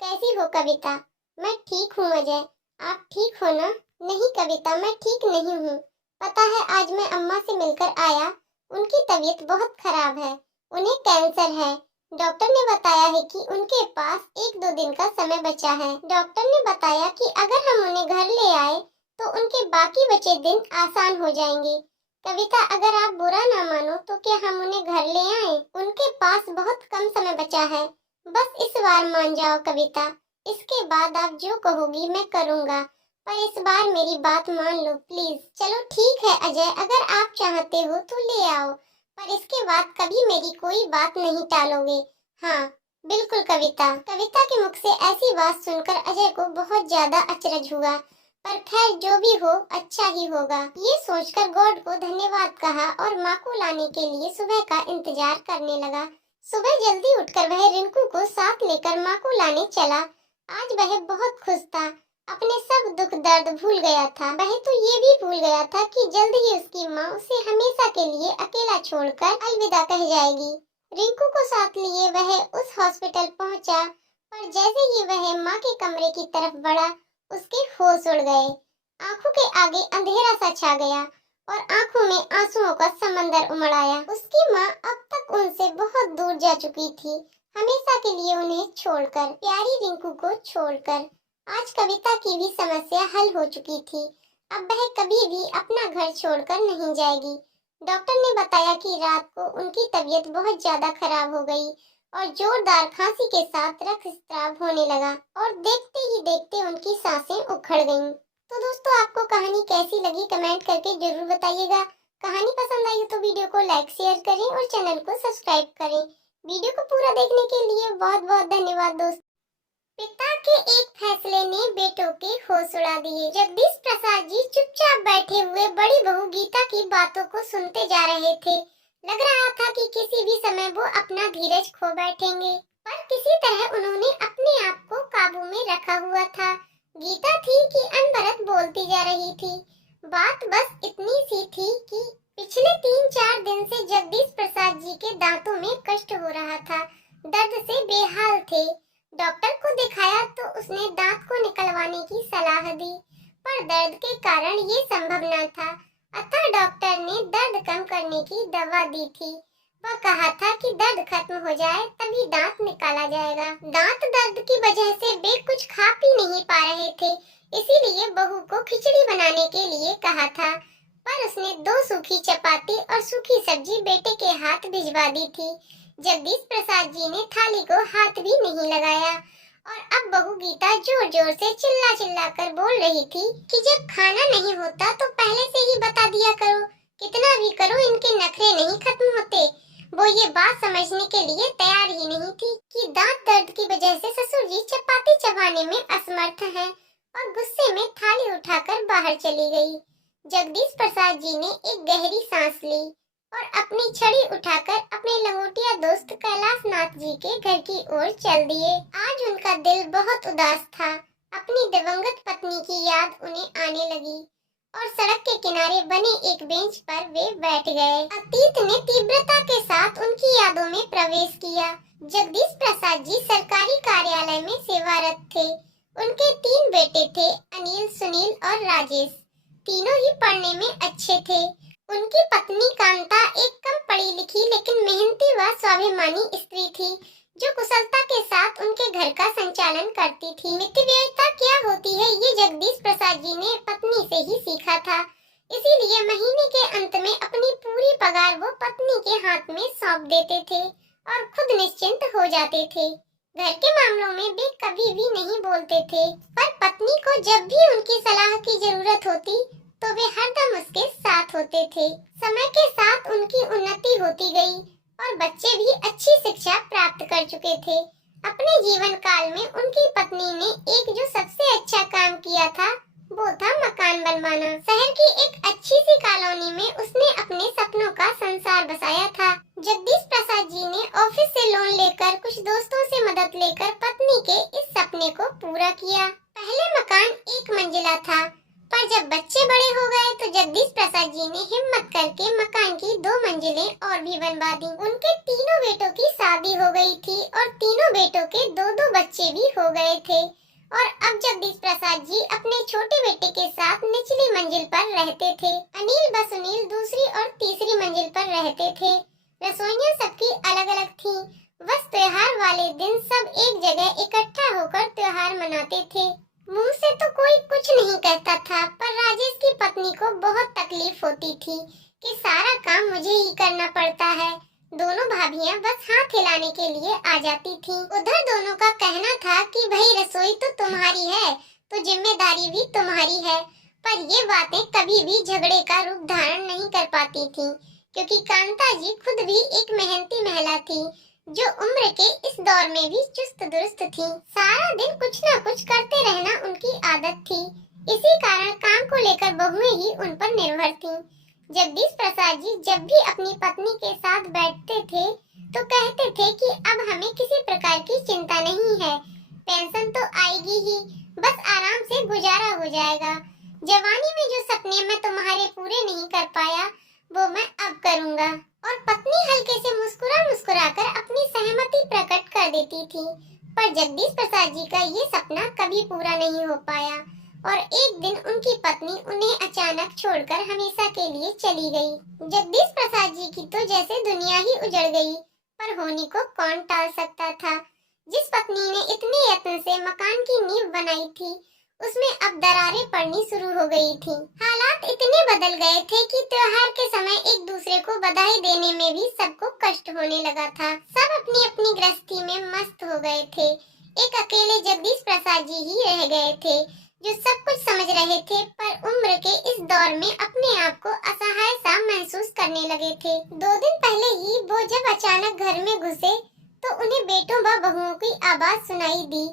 कैसी हो कविता? मैं ठीक हूँ अजय, आप ठीक हो ना? नहीं कविता, मैं ठीक नहीं हूँ। पता है, आज मैं अम्मा से मिलकर आया, उनकी तबीयत बहुत खराब है, उन्हें कैंसर है। डॉक्टर ने बताया है कि उनके पास 1-2 दिन का समय बचा है। डॉक्टर ने बताया कि अगर हम उन्हें घर ले आए तो उनके बाकी बचे दिन आसान हो जाएंगे। कविता, अगर आप बुरा ना मानो तो क्या हम उन्हें घर ले आएं? उनके पास बहुत कम समय बचा है, बस इस बार मान जाओ कविता, इसके बाद आप जो कहोगी मैं करूँगा, पर इस बार मेरी बात मान लो प्लीज। चलो ठीक है अजय, अगर आप चाहते हो तो ले आओ, पर इसके बाद कभी मेरी कोई बात नहीं टालोगे। हाँ बिल्कुल कविता। कविता के मुख से ऐसी बात सुनकर अजय को बहुत ज्यादा अचरज हुआ, पर खैर जो भी हो अच्छा ही होगा। ये सोचकर गॉड को धन्यवाद कहा और माँ को लाने के लिए सुबह का इंतजार करने लगा। सुबह जल्दी उठकर वह रिंकू को साथ लेकर माँ को लाने चला। आज वह बहुत खुश था, अपने सब दुख दर्द भूल गया था। वह तो ये भी भूल गया था कि जल्द ही उसकी माँ उसे हमेशा के लिए अकेला छोड़कर अलविदा कह जाएगी। रिंकू को साथ लिए वह उस हॉस्पिटल पहुंचा, पर जैसे ही वह माँ के कमरे की तरफ बढ़ा, उसके होश उड़ गए। आंखों के आगे अंधेरा सा छा गया और आंखों में आंसुओं का समंदर उमड़ आया। उसकी माँ अब तक उनसे बहुत दूर जा चुकी थी, हमेशा के लिए उन्हें छोड़कर, प्यारी रिंकू को छोड़कर। आज कविता की भी समस्या हल हो चुकी थी, अब वह कभी भी अपना घर छोड़कर नहीं जाएगी। डॉक्टर ने बताया कि रात को उनकी तबीयत बहुत ज्यादा खराब हो गई और जोरदार खांसी के साथ रक्तस्राव होने लगा और देखते ही देखते उनकी सांसें उखड़ गईं। तो दोस्तों आपको कहानी कैसी लगी कमेंट करके जरूर बताइएगा। कहानी पसंद आई तो वीडियो को लाइक शेयर करें और चैनल को सब्सक्राइब करें। वीडियो को पूरा देखने के लिए बहुत बहुत धन्यवाद दोस्तों। पिता के एक फैसले ने बेटों के होश उड़ा दिए। जगदीश प्रसाद जी चुपचाप बैठे हुए बड़ी बहू गीता की बातों को सुनते जा रहे थे। लग रहा था कि किसी भी समय वो अपना धीरज खो बैठेंगे, पर किसी तरह उन्होंने अपने आप को काबू में रखा हुआ था। गीता थी कि अनबरत बोलती जा रही थी। बात बस इतनी सी थी कि पिछले 3-4 दिन से जगदीश प्रसाद जी के दांतों में कष्ट हो रहा था, दर्द से बेहाल थे। डॉक्टर को दिखाया तो उसने दांत को निकलवाने की सलाह दी, पर दर्द के कारण ये संभव न था। अतः डॉक्टर ने दर्द कम करने की दवा दी थी। वह कहा था कि दर्द खत्म हो जाए तभी दांत निकाला जाएगा। दांत दर्द की वजह से वे कुछ खा पी नहीं पा रहे थे, इसीलिए बहू को खिचड़ी बनाने के लिए कहा था, पर उसने 2 सूखी चपाती और सूखी सब्जी बेटे के हाथ भिजवा दी थी। जगदीश प्रसाद जी ने थाली को हाथ भी नहीं लगाया और अब बहू गीता जोर जोर से चिल्ला चिल्ला कर बोल रही थी कि जब खाना नहीं होता तो पहले से ही बता दिया करो, कितना भी करो इनके नखरे नहीं खत्म होते। वो ये बात समझने के लिए तैयार ही नहीं थी कि दांत दर्द की वजह से ससुर जी चपाती चबाने में असमर्थ हैं और गुस्से में थाली उठाकर बाहर चली गई। जगदीश प्रसाद जी ने एक गहरी सांस ली और अपनी छड़ी उठाकर अपने लंगोटिया दोस्त कैलाश नाथ जी के घर की ओर चल दिए। आज उनका दिल बहुत उदास था। अपनी दिवंगत पत्नी की याद उन्हें आने लगी और सड़क के किनारे बने एक बेंच पर वे बैठ गए। अतीत ने तीव्रता के साथ उनकी यादों में प्रवेश किया। जगदीश प्रसाद जी सरकारी कार्यालय में सेवारत थे। उनके 3 बेटे थे, अनिल, सुनील और राजेश। तीनों ही पढ़ने में अच्छे थे। उनकी पत्नी कांता एक कम पढ़ी लिखी लेकिन मेहनती व स्वाभिमानी स्त्री थी, जो कुशलता के साथ उनके घर का संचालन करती थी। मितव्ययिता क्या होती है ये जगदीश प्रसाद जी ने पत्नी से ही सीखा था, इसीलिए महीने के अंत में अपनी पूरी पगार वो पत्नी के हाथ में सौंप देते थे और खुद निश्चिंत हो जाते थे। घर के मामलों में वे कभी भी नहीं बोलते थे, पर पत्नी को जब भी उनकी सलाह की जरूरत होती तो वे हरदम उसके साथ होते थे। समय के साथ उनकी उन्नति होती गई और बच्चे भी अच्छी शिक्षा प्राप्त कर चुके थे। अपने जीवन काल में उनकी पत्नी ने एक जो सबसे अच्छा काम किया था वो था मकान बनवाना। शहर की एक अच्छी सी कॉलोनी में उसने अपने सपनों का संसार बसाया था। जगदीश प्रसाद जी ने ऑफिस से लोन लेकर कुछ दोस्तों से मदद लेकर पत्नी के इस सपने को पूरा किया। पहले मकान 1 मंजिला था, पर जब बच्चे बड़े हो गए तो जगदीश प्रसाद जी ने हिम्मत करके मकान की 2 मंजिलें और भी बनवा दी। उनके तीनों बेटों की शादी हो गई थी और तीनों बेटों के 2-2 बच्चे भी हो गए थे और अब जगदीश प्रसाद जी अपने छोटे बेटे के साथ निचली मंजिल पर रहते थे। अनिल व सुनील दूसरी और तीसरी मंजिल पर रहते थे। रसोइयां सबकी अलग अलग थी। बस त्योहार वाले दिन सब एक जगह इकट्ठा होकर त्योहार मनाते थे। मुंह से तो कोई कुछ नहीं कहता था, पर राजेश की पत्नी को बहुत तकलीफ होती थी कि सारा काम मुझे ही करना पड़ता है। दोनों भाभियां बस हाथ हिलाने के लिए आ जाती थीं। उधर दोनों का कहना था कि भाई रसोई तो तुम्हारी है तो जिम्मेदारी भी तुम्हारी है, पर ये बातें कभी भी झगड़े का रूप धारण नहीं कर पाती थीं, क्योंकि कांता जी खुद भी एक मेहनती महिला थी जो उम्र के इस दौर में भी चुस्त दुरुस्त थी। सारा दिन कुछ न कुछ करते रहना उनकी आदत थी। इसी कारण काम को लेकर बहुएं ही उन पर निर्भर थीं। जगदीश प्रसाद जी जब भी अपनी पत्नी के साथ बैठते थे तो कहते थे कि अब हमें किसी प्रकार की चिंता नहीं है, पेंशन तो आएगी ही, बस आराम से गुजारा हो जाएगा। जवानी में जो सपने मैं तुम्हारे पूरे नहीं कर पाया वो मैं अब करूंगा। और पत्नी हल्के से मुस्कुरा मुस्कुरा कर अपनी सहमति प्रकट कर देती थी। पर जगदीश प्रसाद जी का ये सपना कभी पूरा नहीं हो पाया और एक दिन उनकी पत्नी उन्हें अचानक छोड़कर हमेशा के लिए चली गई। जगदीश प्रसाद जी की तो जैसे दुनिया ही उजड़ गई, पर होनी को कौन टाल सकता था। जिस पत्नी ने इतने यत्न से मकान की नींव बनाई थी उसमें अब दरारें पड़नी शुरू हो गई थी। हालात इतने बदल गए थे कि त्योहार के समय एक दूसरे को बधाई देने में भी सबको कष्ट होने लगा था। सब अपनी अपनी गृहस्थी में मस्त हो गए थे। एक अकेले जगदीश प्रसाद जी ही रह गए थे जो सब कुछ समझ रहे थे, पर उम्र के इस दौर में अपने आप को असहाय सा महसूस करने लगे थे। 2 दिन पहले ही वो जब अचानक घर में घुसे तो उन्हें बेटों व बहुओं की आवाज सुनाई दी।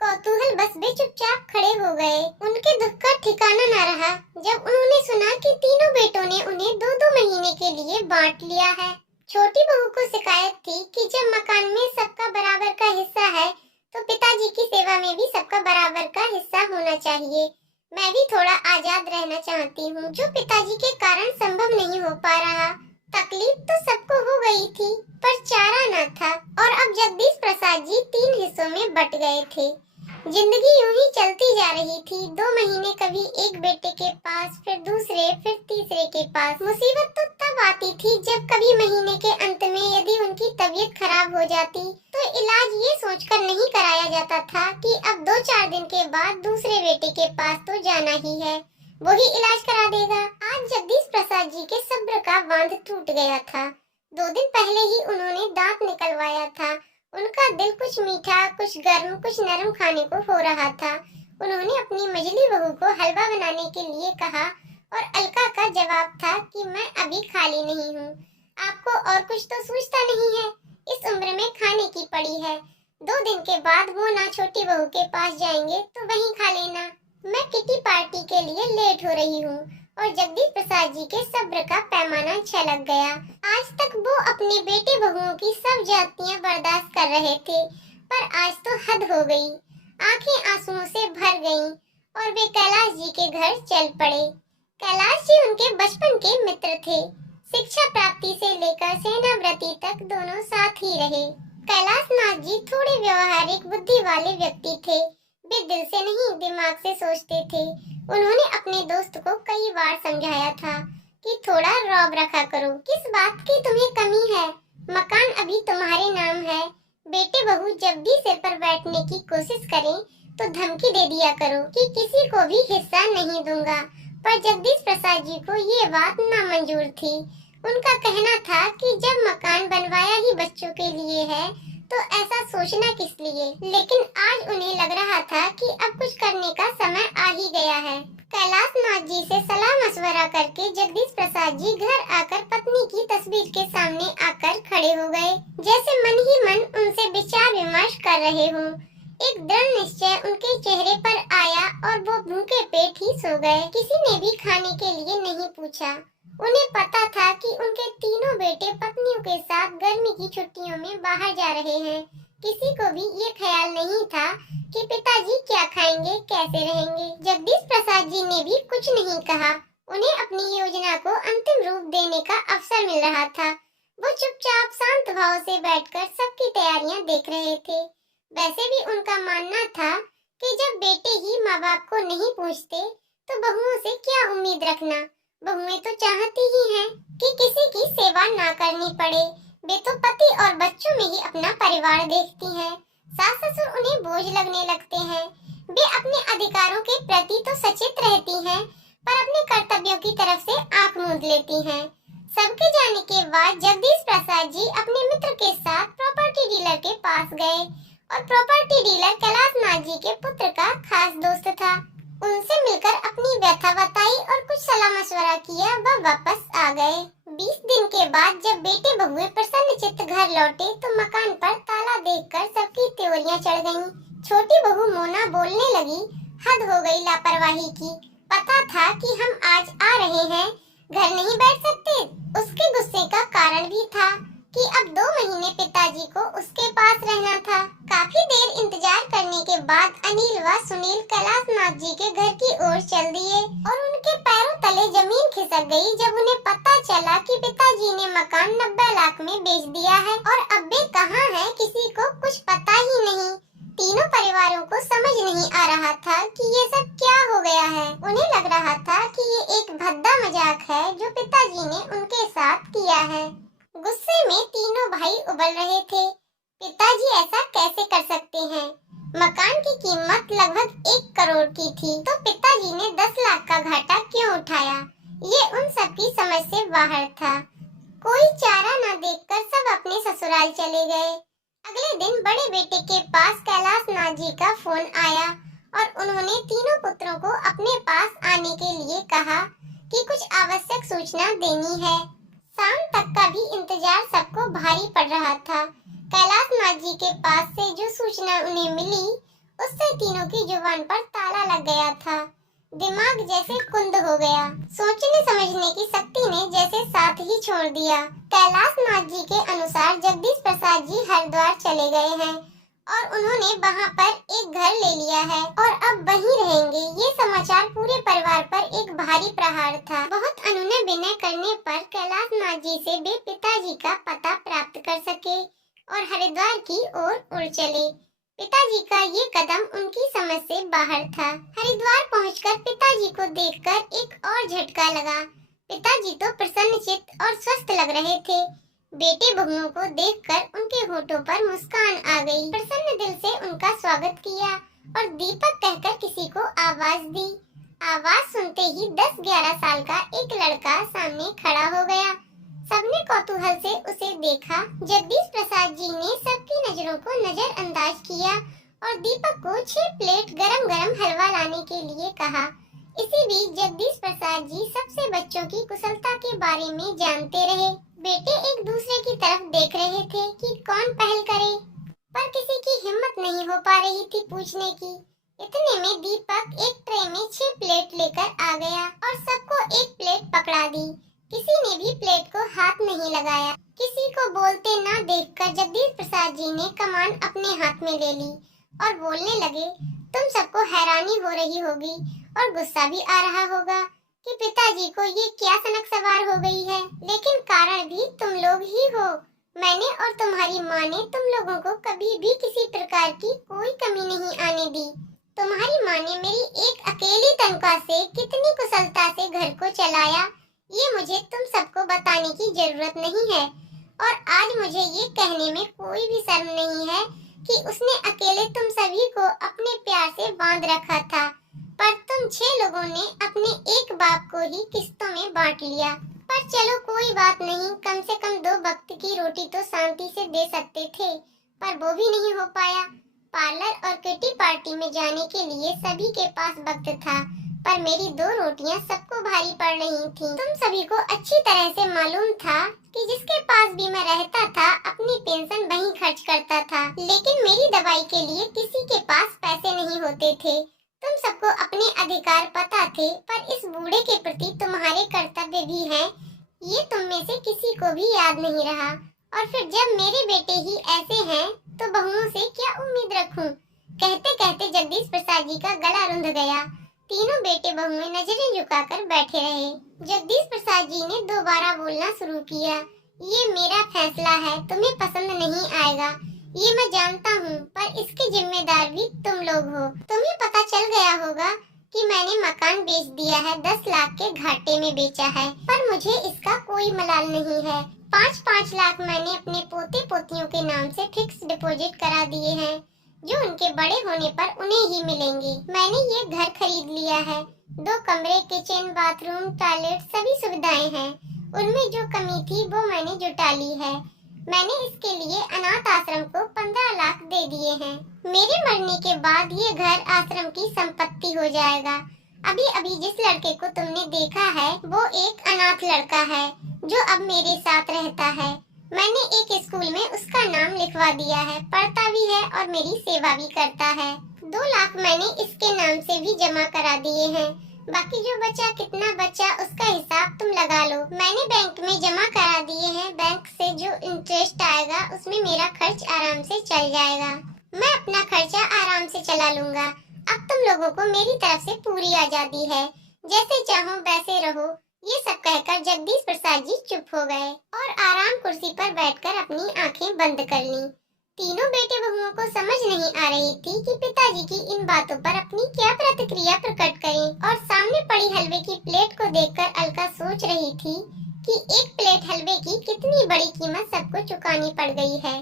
कौतूहल बस वे चुपचाप खड़े हो गए। उनके दुख का ठिकाना न रहा जब उन्होंने सुना कि तीनों बेटों ने उन्हें 2-2 महीने के लिए बांट लिया है। छोटी बहू को शिकायत थी कि जब मकान में सबका बराबर का हिस्सा है तो पिताजी की सेवा में भी सबका बराबर का हिस्सा होना चाहिए। मैं भी थोड़ा आजाद रहना चाहती हूँ, जो पिताजी के कारण संभव नहीं हो पा रहा। तकलीफ तो सबको हो गई थी, पर चारा न था और अब जगदीश प्रसाद जी 3 हिस्सों में बट गए थे। जिंदगी यूं ही चलती जा रही थी। 2 महीने कभी एक बेटे के पास, फिर दूसरे, फिर तीसरे के पास। मुसीबत तो तब आती थी जब कभी महीने के अंत में यदि उनकी तबीयत खराब हो जाती तो इलाज ये सोचकर नहीं कराया जाता था कि अब 2-4 दिन के बाद दूसरे बेटे के पास तो जाना ही है, वही इलाज करा देगा। आज जगदीश प्रसाद जी के सब्र का बांध टूट गया था। 2 दिन पहले ही उन्होंने दांत निकलवाया था। उनका दिल कुछ मीठा, कुछ गर्म, कुछ नरम खाने को हो रहा था। उन्होंने अपनी मझली बहू को हलवा बनाने के लिए कहा और अलका का जवाब था कि मैं अभी खाली नहीं हूँ। आपको और कुछ तो सूझता नहीं है, इस उम्र में खाने की पड़ी है। 2 दिन के बाद वो ना छोटी बहू के पास जाएंगे तो वहीं खा लेना। मैं किटी पार्टी के लिए लेट हो रही हूँ। और जगदीश प्रसाद जी के सब्र का पैमाना छलक गया। आज तक वो अपने बेटे बहुओं की सब जातियां बर्दाश्त कर रहे थे, पर आज तो हद हो गई। आंखें आंसुओं से भर गईं और वे कैलाश जी के घर चल पड़े। कैलाश जी उनके बचपन के मित्र थे। शिक्षा प्राप्ति से लेकर सेनाव्रती तक दोनों साथ ही रहे। कैलाश नाथ जी थोड़े व्यवहारिक बुद्धि वाले व्यक्ति थे। वे दिल से नहीं दिमाग से सोचते थे। उन्होंने अपने दोस्त को कई बार समझाया था कि थोड़ा रौब रखा करो। किस बात की तुम्हें कमी है? मकान अभी तुम्हारे नाम है। बेटे बहू जब भी सिर पर बैठने की कोशिश करें तो धमकी दे दिया करो कि किसी को भी हिस्सा नहीं दूंगा। पर जगदीश प्रसाद जी को ये बात नामंजूर थी। उनका कहना था कि जब मकान बनवाया ही बच्चों के लिए है तो ऐसा सोचना किस लिए। लेकिन आज उन्हें लग रहा था कि अब कुछ करने का समय आ ही गया है। कैलाश नाथ जी से सलाह मशवरा करके जगदीश प्रसाद जी घर आकर पत्नी की तस्वीर के सामने आकर खड़े हो गए, जैसे मन ही मन उनसे विचार विमर्श कर रहे हों। एक दृढ़ निश्चय उनके चेहरे पर आया और वो भूखे पेट ही सो गए। किसी ने भी खाने के लिए नहीं पूछा। उन्हें पता था कि उनके तीनों बेटे पत्नियों के साथ गर्मी की छुट्टियों में बाहर जा रहे हैं। किसी को भी ये ख्याल नहीं था कि पिताजी क्या खाएंगे, कैसे रहेंगे। जगदीश प्रसाद जी ने भी कुछ नहीं कहा। उन्हें अपनी योजना को अंतिम रूप देने का अवसर मिल रहा था। वो चुपचाप शांत भाव से बैठकर सबकी तैयारियां देख रहे थे। वैसे भी उनका मानना था कि जब बेटे ही माँ बाप को नहीं पूछते तो बहुओं से क्या उम्मीद रखना। बहुएं तो चाहती ही हैं कि किसी की सेवा ना करनी पड़े। वे तो पति और बच्चों में ही अपना परिवार देखती हैं। सास ससुर उन्हें बोझ लगने लगते हैं। वे अपने अधिकारों के प्रति तो सचेत रहती हैं, पर अपने कर्तव्यों की तरफ से आंख मूंद लेती हैं। सब के जाने के बाद जगदीश प्रसाद जी अपने मित्र के साथ प्रॉपर्टी डीलर के पास गए और प्रॉपर्टी डीलर कैलाशनाथ जी के पुत्र का खास दोस्त था। उनसे मिलकर अपनी व्यथा बताई और कुछ सलाह मशवरा किया, वह वापस आ गए। 20 दिन के बाद जब बेटे बहुए प्रसन्न चित्त घर लौटे तो मकान पर ताला देखकर सबकी त्योरियां चढ़ गईं। छोटी बहू मोना बोलने लगी, हद हो गई लापरवाही की। पता था कि हम आज आ रहे हैं, घर नहीं बैठ सकते। उसके गुस्से का कारण भी था कि अब 2 महीने पिताजी को उसके पास रहना था। काफी देर इंतजार करने के बाद अनिल व सुनील कैलाशनाथ जी के घर की ओर चल दिए और उनके पैरों तले जमीन खिसक गई जब उन्हें पता चला कि पिताजी ने मकान 90 लाख में बेच दिया है और अब वे कहाँ हैं किसी को कुछ पता ही नहीं। तीनों परिवारों को समझ नहीं आ रहा था कि ये सब क्या हो गया है। उन्हें लग रहा था कि ये एक भद्दा मजाक है जो पिताजी ने उनके साथ किया है। गुस्से में तीनों भाई उबल रहे थे। पिताजी ऐसा कैसे कर सकते हैं? मकान की कीमत लगभग 1 करोड़ की थी तो पिताजी ने 10 लाख का घाटा क्यों उठाया? ये उन सबकी समझ से बाहर था। कोई चारा न देखकर सब अपने ससुराल चले गए। अगले दिन बड़े बेटे के पास कैलाशनाथ जी का फोन आया और उन्होंने तीनों पुत्रों को अपने पास आने के लिए कहा कि कुछ आवश्यक सूचना देनी है। शाम तक का भी इंतजार सबको भारी पड़ रहा था। कैलाशनाथ जी के पास से जो सूचना उन्हें मिली उससे तीनों की जुबान पर ताला लग गया था। दिमाग जैसे कुंद हो गया। सोचने समझने की शक्ति ने जैसे साथ ही छोड़ दिया। कैलाशनाथ जी के अनुसार जगदीश प्रसाद जी हरिद्वार चले गए हैं और उन्होंने वहां पर एक घर ले लिया है और अब वहीं रहेंगे। ये समाचार पूरे परिवार पर एक भारी प्रहार था। बहुत अनुनय विनय करने पर कैलाशनाथ जी से वे पिताजी का पता प्राप्त कर सके और हरिद्वार की ओर उड़ चले। पिताजी का ये कदम उनकी समझ से बाहर था। हरिद्वार पहुंचकर पिताजी को देखकर एक और झटका लगा। पिताजी तो प्रसन्नचित्त और स्वस्थ लग रहे थे। बेटे बहुओं को देखकर उनके होठों पर मुस्कान आ गई। प्रसन्न दिल से उनका स्वागत किया और दीपक कहकर किसी को आवाज दी। आवाज सुनते ही 10-11 साल का एक लड़का सामने खड़ा हो गया। सबने कौतूहल से उसे देखा। जगदीश प्रसाद जी ने सबकी नजरों को नजरअंदाज किया और दीपक को 6 प्लेट गरम-गरम हलवा लाने के लिए कहा। इसी बीच जगदीश प्रसाद जी सबसे बच्चों की कुशलता के बारे में जानते रहे। बेटे एक दूसरे की तरफ देख रहे थे कि कौन पहल करे, पर किसी की हिम्मत नहीं हो पा रही थी पूछने की। इतने में दीपक एक ट्रे में 6 प्लेट लेकर आ गया और सबको एक प्लेट पकड़ा दी। किसी ने भी प्लेट को हाथ नहीं लगाया। किसी को बोलते न देखकर जगदीश प्रसाद जी ने कमान अपने हाथ में ले ली और बोलने लगे, तुम सबको हैरानी हो रही होगी और गुस्सा भी आ रहा होगा कि पिताजी को ये क्या सनक सवार हो गई है, लेकिन कारण भी तुम लोग ही हो। मैंने और तुम्हारी माँ ने तुम लोगों को कभी भी किसी प्रकार की कोई कमी नहीं आने दी। तुम्हारी माँ ने मेरी एक अकेली तनख्वाह से कितनी कुशलता से घर को चलाया, ये मुझे तुम सबको बताने की जरूरत नहीं है। और आज मुझे ये कहने में कोई भी शर्म नहीं है कि उसने अकेले तुम सभी को अपने प्यार से बांध रखा था, पर तुम 6 लोगों ने अपने एक बाप को ही किस्तों में बांट लिया। पर चलो कोई बात नहीं, कम से कम 2 वक्त की रोटी तो शांति से दे सकते थे, पर वो भी नहीं हो पाया। पार्लर और किटी पार्टी में जाने के लिए सभी के पास वक्त था, पर मेरी 2 रोटियां सबको भारी पड़ रही थीं। तुम सभी को अच्छी तरह से मालूम था कि जिसके पास भी मैं रहता था अपनी पेंशन वहीं खर्च करता था, लेकिन मेरी दवाई के लिए किसी के पास पैसे नहीं होते थे। तुम सबको अपने अधिकार पता थे, पर इस बूढ़े के प्रति तुम्हारे कर्तव्य भी हैं, ये तुम में से किसी को भी याद नहीं रहा। और फिर जब मेरे बेटे ही ऐसे हैं तो बहुओं से क्या उम्मीद रखूं? कहते कहते जगदीश प्रसाद जी का गला रुंध गया। तीनों बेटे बहुएं नजरें झुकाकर बैठे रहे। जगदीश प्रसाद जी ने दोबारा बोलना शुरू किया, ये मेरा फैसला है, तुम्हें पसंद नहीं आएगा, ये मैं जानता हूँ, पर इसके जिम्मेदार भी तुम लोग हो। तुम्हें पता चल गया होगा कि मैंने मकान बेच दिया है, 10 लाख के घाटे में बेचा है, पर मुझे इसका कोई मलाल नहीं है। 5-5 लाख मैंने अपने पोते पोतियों के नाम से फिक्स डिपॉजिट करा दिए हैं, जो उनके बड़े होने पर उन्हें ही मिलेंगे। मैंने ये घर खरीद लिया है, 2 कमरे, किचन, बाथरूम, टॉयलेट, सभी सुविधाएं हैं। उनमें जो कमी थी वो मैंने जुटा ली है। मैंने इसके लिए अनाथ आश्रम को 15 लाख दे दिए हैं। मेरे मरने के बाद ये घर आश्रम की संपत्ति हो जाएगा। अभी अभी जिस लड़के को तुमने देखा है वो एक अनाथ लड़का है जो अब मेरे साथ रहता है। मैंने एक स्कूल में उसका नाम लिखवा दिया है, पढ़ता भी है और मेरी सेवा भी करता है। 2 लाख मैंने इसके नाम से भी जमा करा दिए हैं। बाकी जो बचा कितना बचा उसका हिसाब तुम लगा लो। मैंने बैंक में जमा करा दिए हैं। बैंक से जो इंटरेस्ट आएगा उसमें मेरा खर्च आराम से चल जाएगा। मैं अपना खर्चा आराम से चला लूंगा। अब तुम लोगों को मेरी तरफ से पूरी आजादी है, जैसे चाहो वैसे रहो। ये सब कहकर जगदीश प्रसाद जी चुप हो गए और आराम कुर्सी पर बैठकर अपनी आंखें बंद कर लीं। तीनों बेटे बहुओं को समझ नहीं आ रही थी कि पिताजी की इन बातों पर अपनी क्या प्रतिक्रिया प्रकट करें और सामने पड़ी हलवे की प्लेट को देखकर अलका सोच रही थी कि एक प्लेट हलवे की कितनी बड़ी कीमत सबको चुकानी पड़ गई है।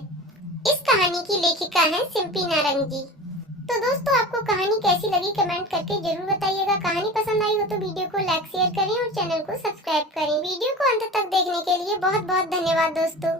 इस कहानी की लेखिका है सिम्पी नारंग जी। तो दोस्तों, आपको कहानी कैसी लगी कमेंट करके जरूर बताइएगा। कहानी पसंद आई हो तो वीडियो को लाइक शेयर करें और चैनल को सब्सक्राइब करें। वीडियो को अंत तक देखने के लिए बहुत बहुत धन्यवाद दोस्तों।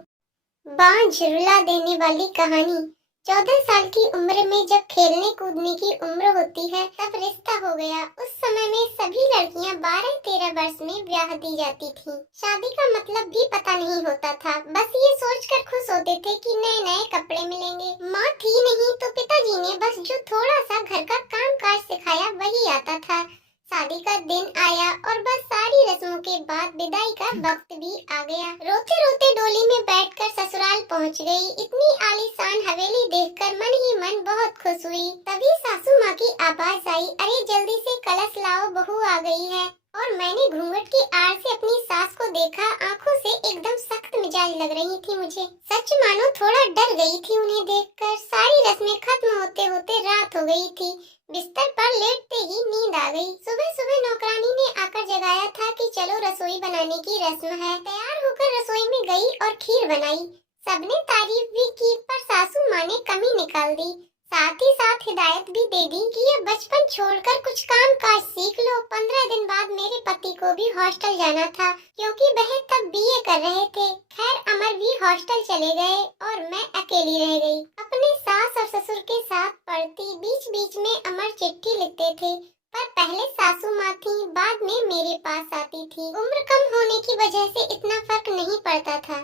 बांझ रुला देने वाली कहानी। 14 साल की उम्र में जब खेलने कूदने की उम्र होती है तब रिश्ता हो गया। उस समय में सभी लड़कियां 12-13 वर्ष में ब्याह दी जाती थीं। शादी का मतलब भी पता नहीं होता था। बस ये सोचकर खुश होते थे कि नए नए कपड़े मिलेंगे। माँ थी नहीं तो पिताजी ने बस जो थोड़ा सा घर का काम काज सिखाया वही आता था। शादी का दिन आया और बस सारी रस्मों के बाद विदाई का वक्त भी आ गया। रोते रोते डोली में बैठकर ससुराल पहुंच गई। इतनी आलीशान हवेली देखकर मन ही मन बहुत खुश हुई। तभी सासू माँ की आवाज आई, अरे जल्दी से कलश लाओ, बहू आ गई है। और मैंने घूंघट की आड़ से अपनी सास को देखा। आंखों से एकदम सख्त मिजाज लग रही थी मुझे। सच मानो थोड़ा डर गई थी उन्हें देखकर। सारी रस्में खत्म होते होते रात हो गई थी। बिस्तर पर लेटते ही नींद आ गई। सुबह सुबह नौकरानी ने आकर जगाया था कि चलो रसोई बनाने की रस्म है। तैयार होकर रसोई में गई और खीर बनाई। सबने तारीफ भी की पर सासू माँ ने कमी निकाल दी। साथ ही साथ हिदायत भी दे दी कि ये बचपन छोड़कर कुछ काम काज सीख लो। 15 दिन बाद मेरे पति को भी हॉस्टल जाना था क्योंकि वह तब बीए कर रहे थे। खैर अमर भी हॉस्टल चले गए और मैं अकेली रह गई। अपने सास और ससुर के साथ पढ़ती। बीच बीच में अमर चिट्ठी लिखते थे पर पहले सासू माँ थी, बाद में मेरे पास आती थी। उम्र कम होने की वजह से इतना फर्क नहीं पड़ता था।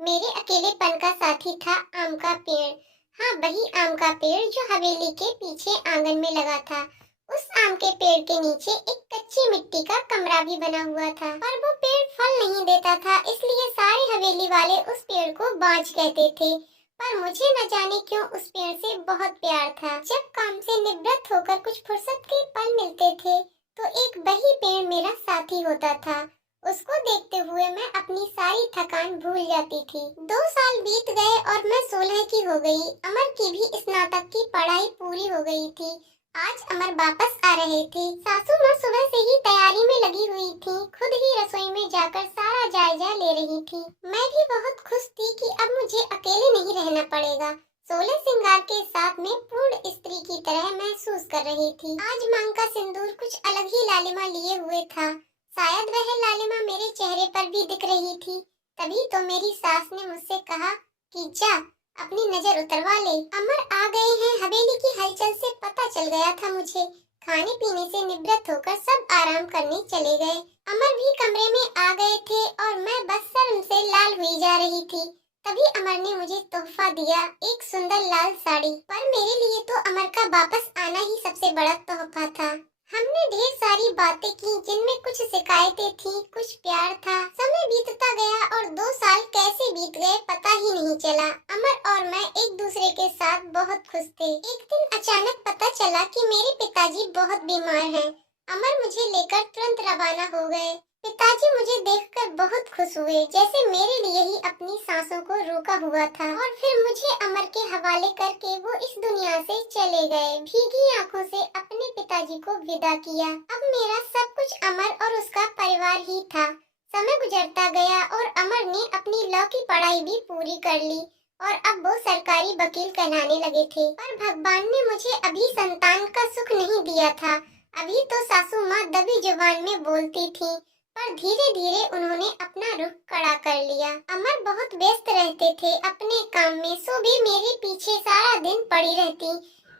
मेरे अकेलेपन का साथी था आम का पेड़। हाँ, वही आम का पेड़ जो हवेली के पीछे आंगन में लगा था। उस आम के पेड़ के नीचे एक कच्ची मिट्टी का कमरा भी बना हुआ था, पर वो पेड़ फल नहीं देता था, इसलिए सारे हवेली वाले उस पेड़ को बांझ कहते थे। पर मुझे न जाने क्यों उस पेड़ से बहुत प्यार था। जब काम से निवृत्त होकर कुछ फुर्सत के पल मिलते थे तो एक वही पेड़ मेरा साथी होता था। उसको देखते हुए मैं अपनी सारी थकान भूल जाती थी। 2 साल बीत गए और मैं 16 की हो गई। अमर की भी स्नातक की पढ़ाई पूरी हो गई थी। आज अमर वापस आ रहे थे। सासू माँ सुबह से ही तैयारी में लगी हुई थी। खुद ही रसोई में जाकर सारा जायजा ले रही थी। मैं भी बहुत खुश थी कि अब मुझे अकेले नहीं रहना पड़ेगा। 16 श्रृंगार के साथ में पूर्ण स्त्री की तरह महसूस कर रही थी। आज मांग का सिंदूर कुछ अलग ही लालिमा लिए हुए था। शायद वह लालिमा मेरे चेहरे पर भी दिख रही थी। तभी तो मेरी सास ने मुझसे कहा कि जा अपनी नजर उतरवा ले। अमर आ गए हैं। हवेली की हलचल से पता चल गया था मुझे। खाने पीने से निवृत्त होकर सब आराम करने चले गए। अमर भी कमरे में आ गए थे और मैं बस शर्म से लाल हुई जा रही थी। तभी अमर ने मुझे तोहफा दिया, एक सुंदर लाल साड़ी। पर मेरे लिए तो अमर का वापस आना ही सबसे बड़ा तोहफा था। हमने ढेर सारी बातें की जिनमें कुछ शिकायतें थी, कुछ प्यार था। समय बीतता गया और 2 साल कैसे बीत गए पता ही नहीं चला। अमर और मैं एक दूसरे के साथ बहुत खुश थे। एक दिन अचानक पता चला कि मेरे पिताजी बहुत बीमार हैं। अमर मुझे लेकर तुरंत रवाना हो गए। पिताजी मुझे देखकर बहुत खुश हुए, जैसे मेरे लिए ही अपनी सांसों को रोका हुआ था। और फिर मुझे अमर के हवाले करके वो इस दुनिया से चले गए। भीगी आंखों से अपने पिताजी को विदा किया। अब मेरा सब कुछ अमर और उसका परिवार ही था। समय गुजरता गया और अमर ने अपनी लॉ की पढ़ाई भी पूरी कर ली और अब वो सरकारी वकील कहलाने लगे थे। पर भगवान ने मुझे अभी संतान का सुख नहीं दिया था। अभी तो सासू माँ दबी जुबान में बोलती थी, पर धीरे धीरे उन्होंने अपना रुख कड़ा कर लिया। अमर बहुत व्यस्त रहते थे अपने काम में, सो भी मेरे पीछे सारा दिन पड़ी रहती।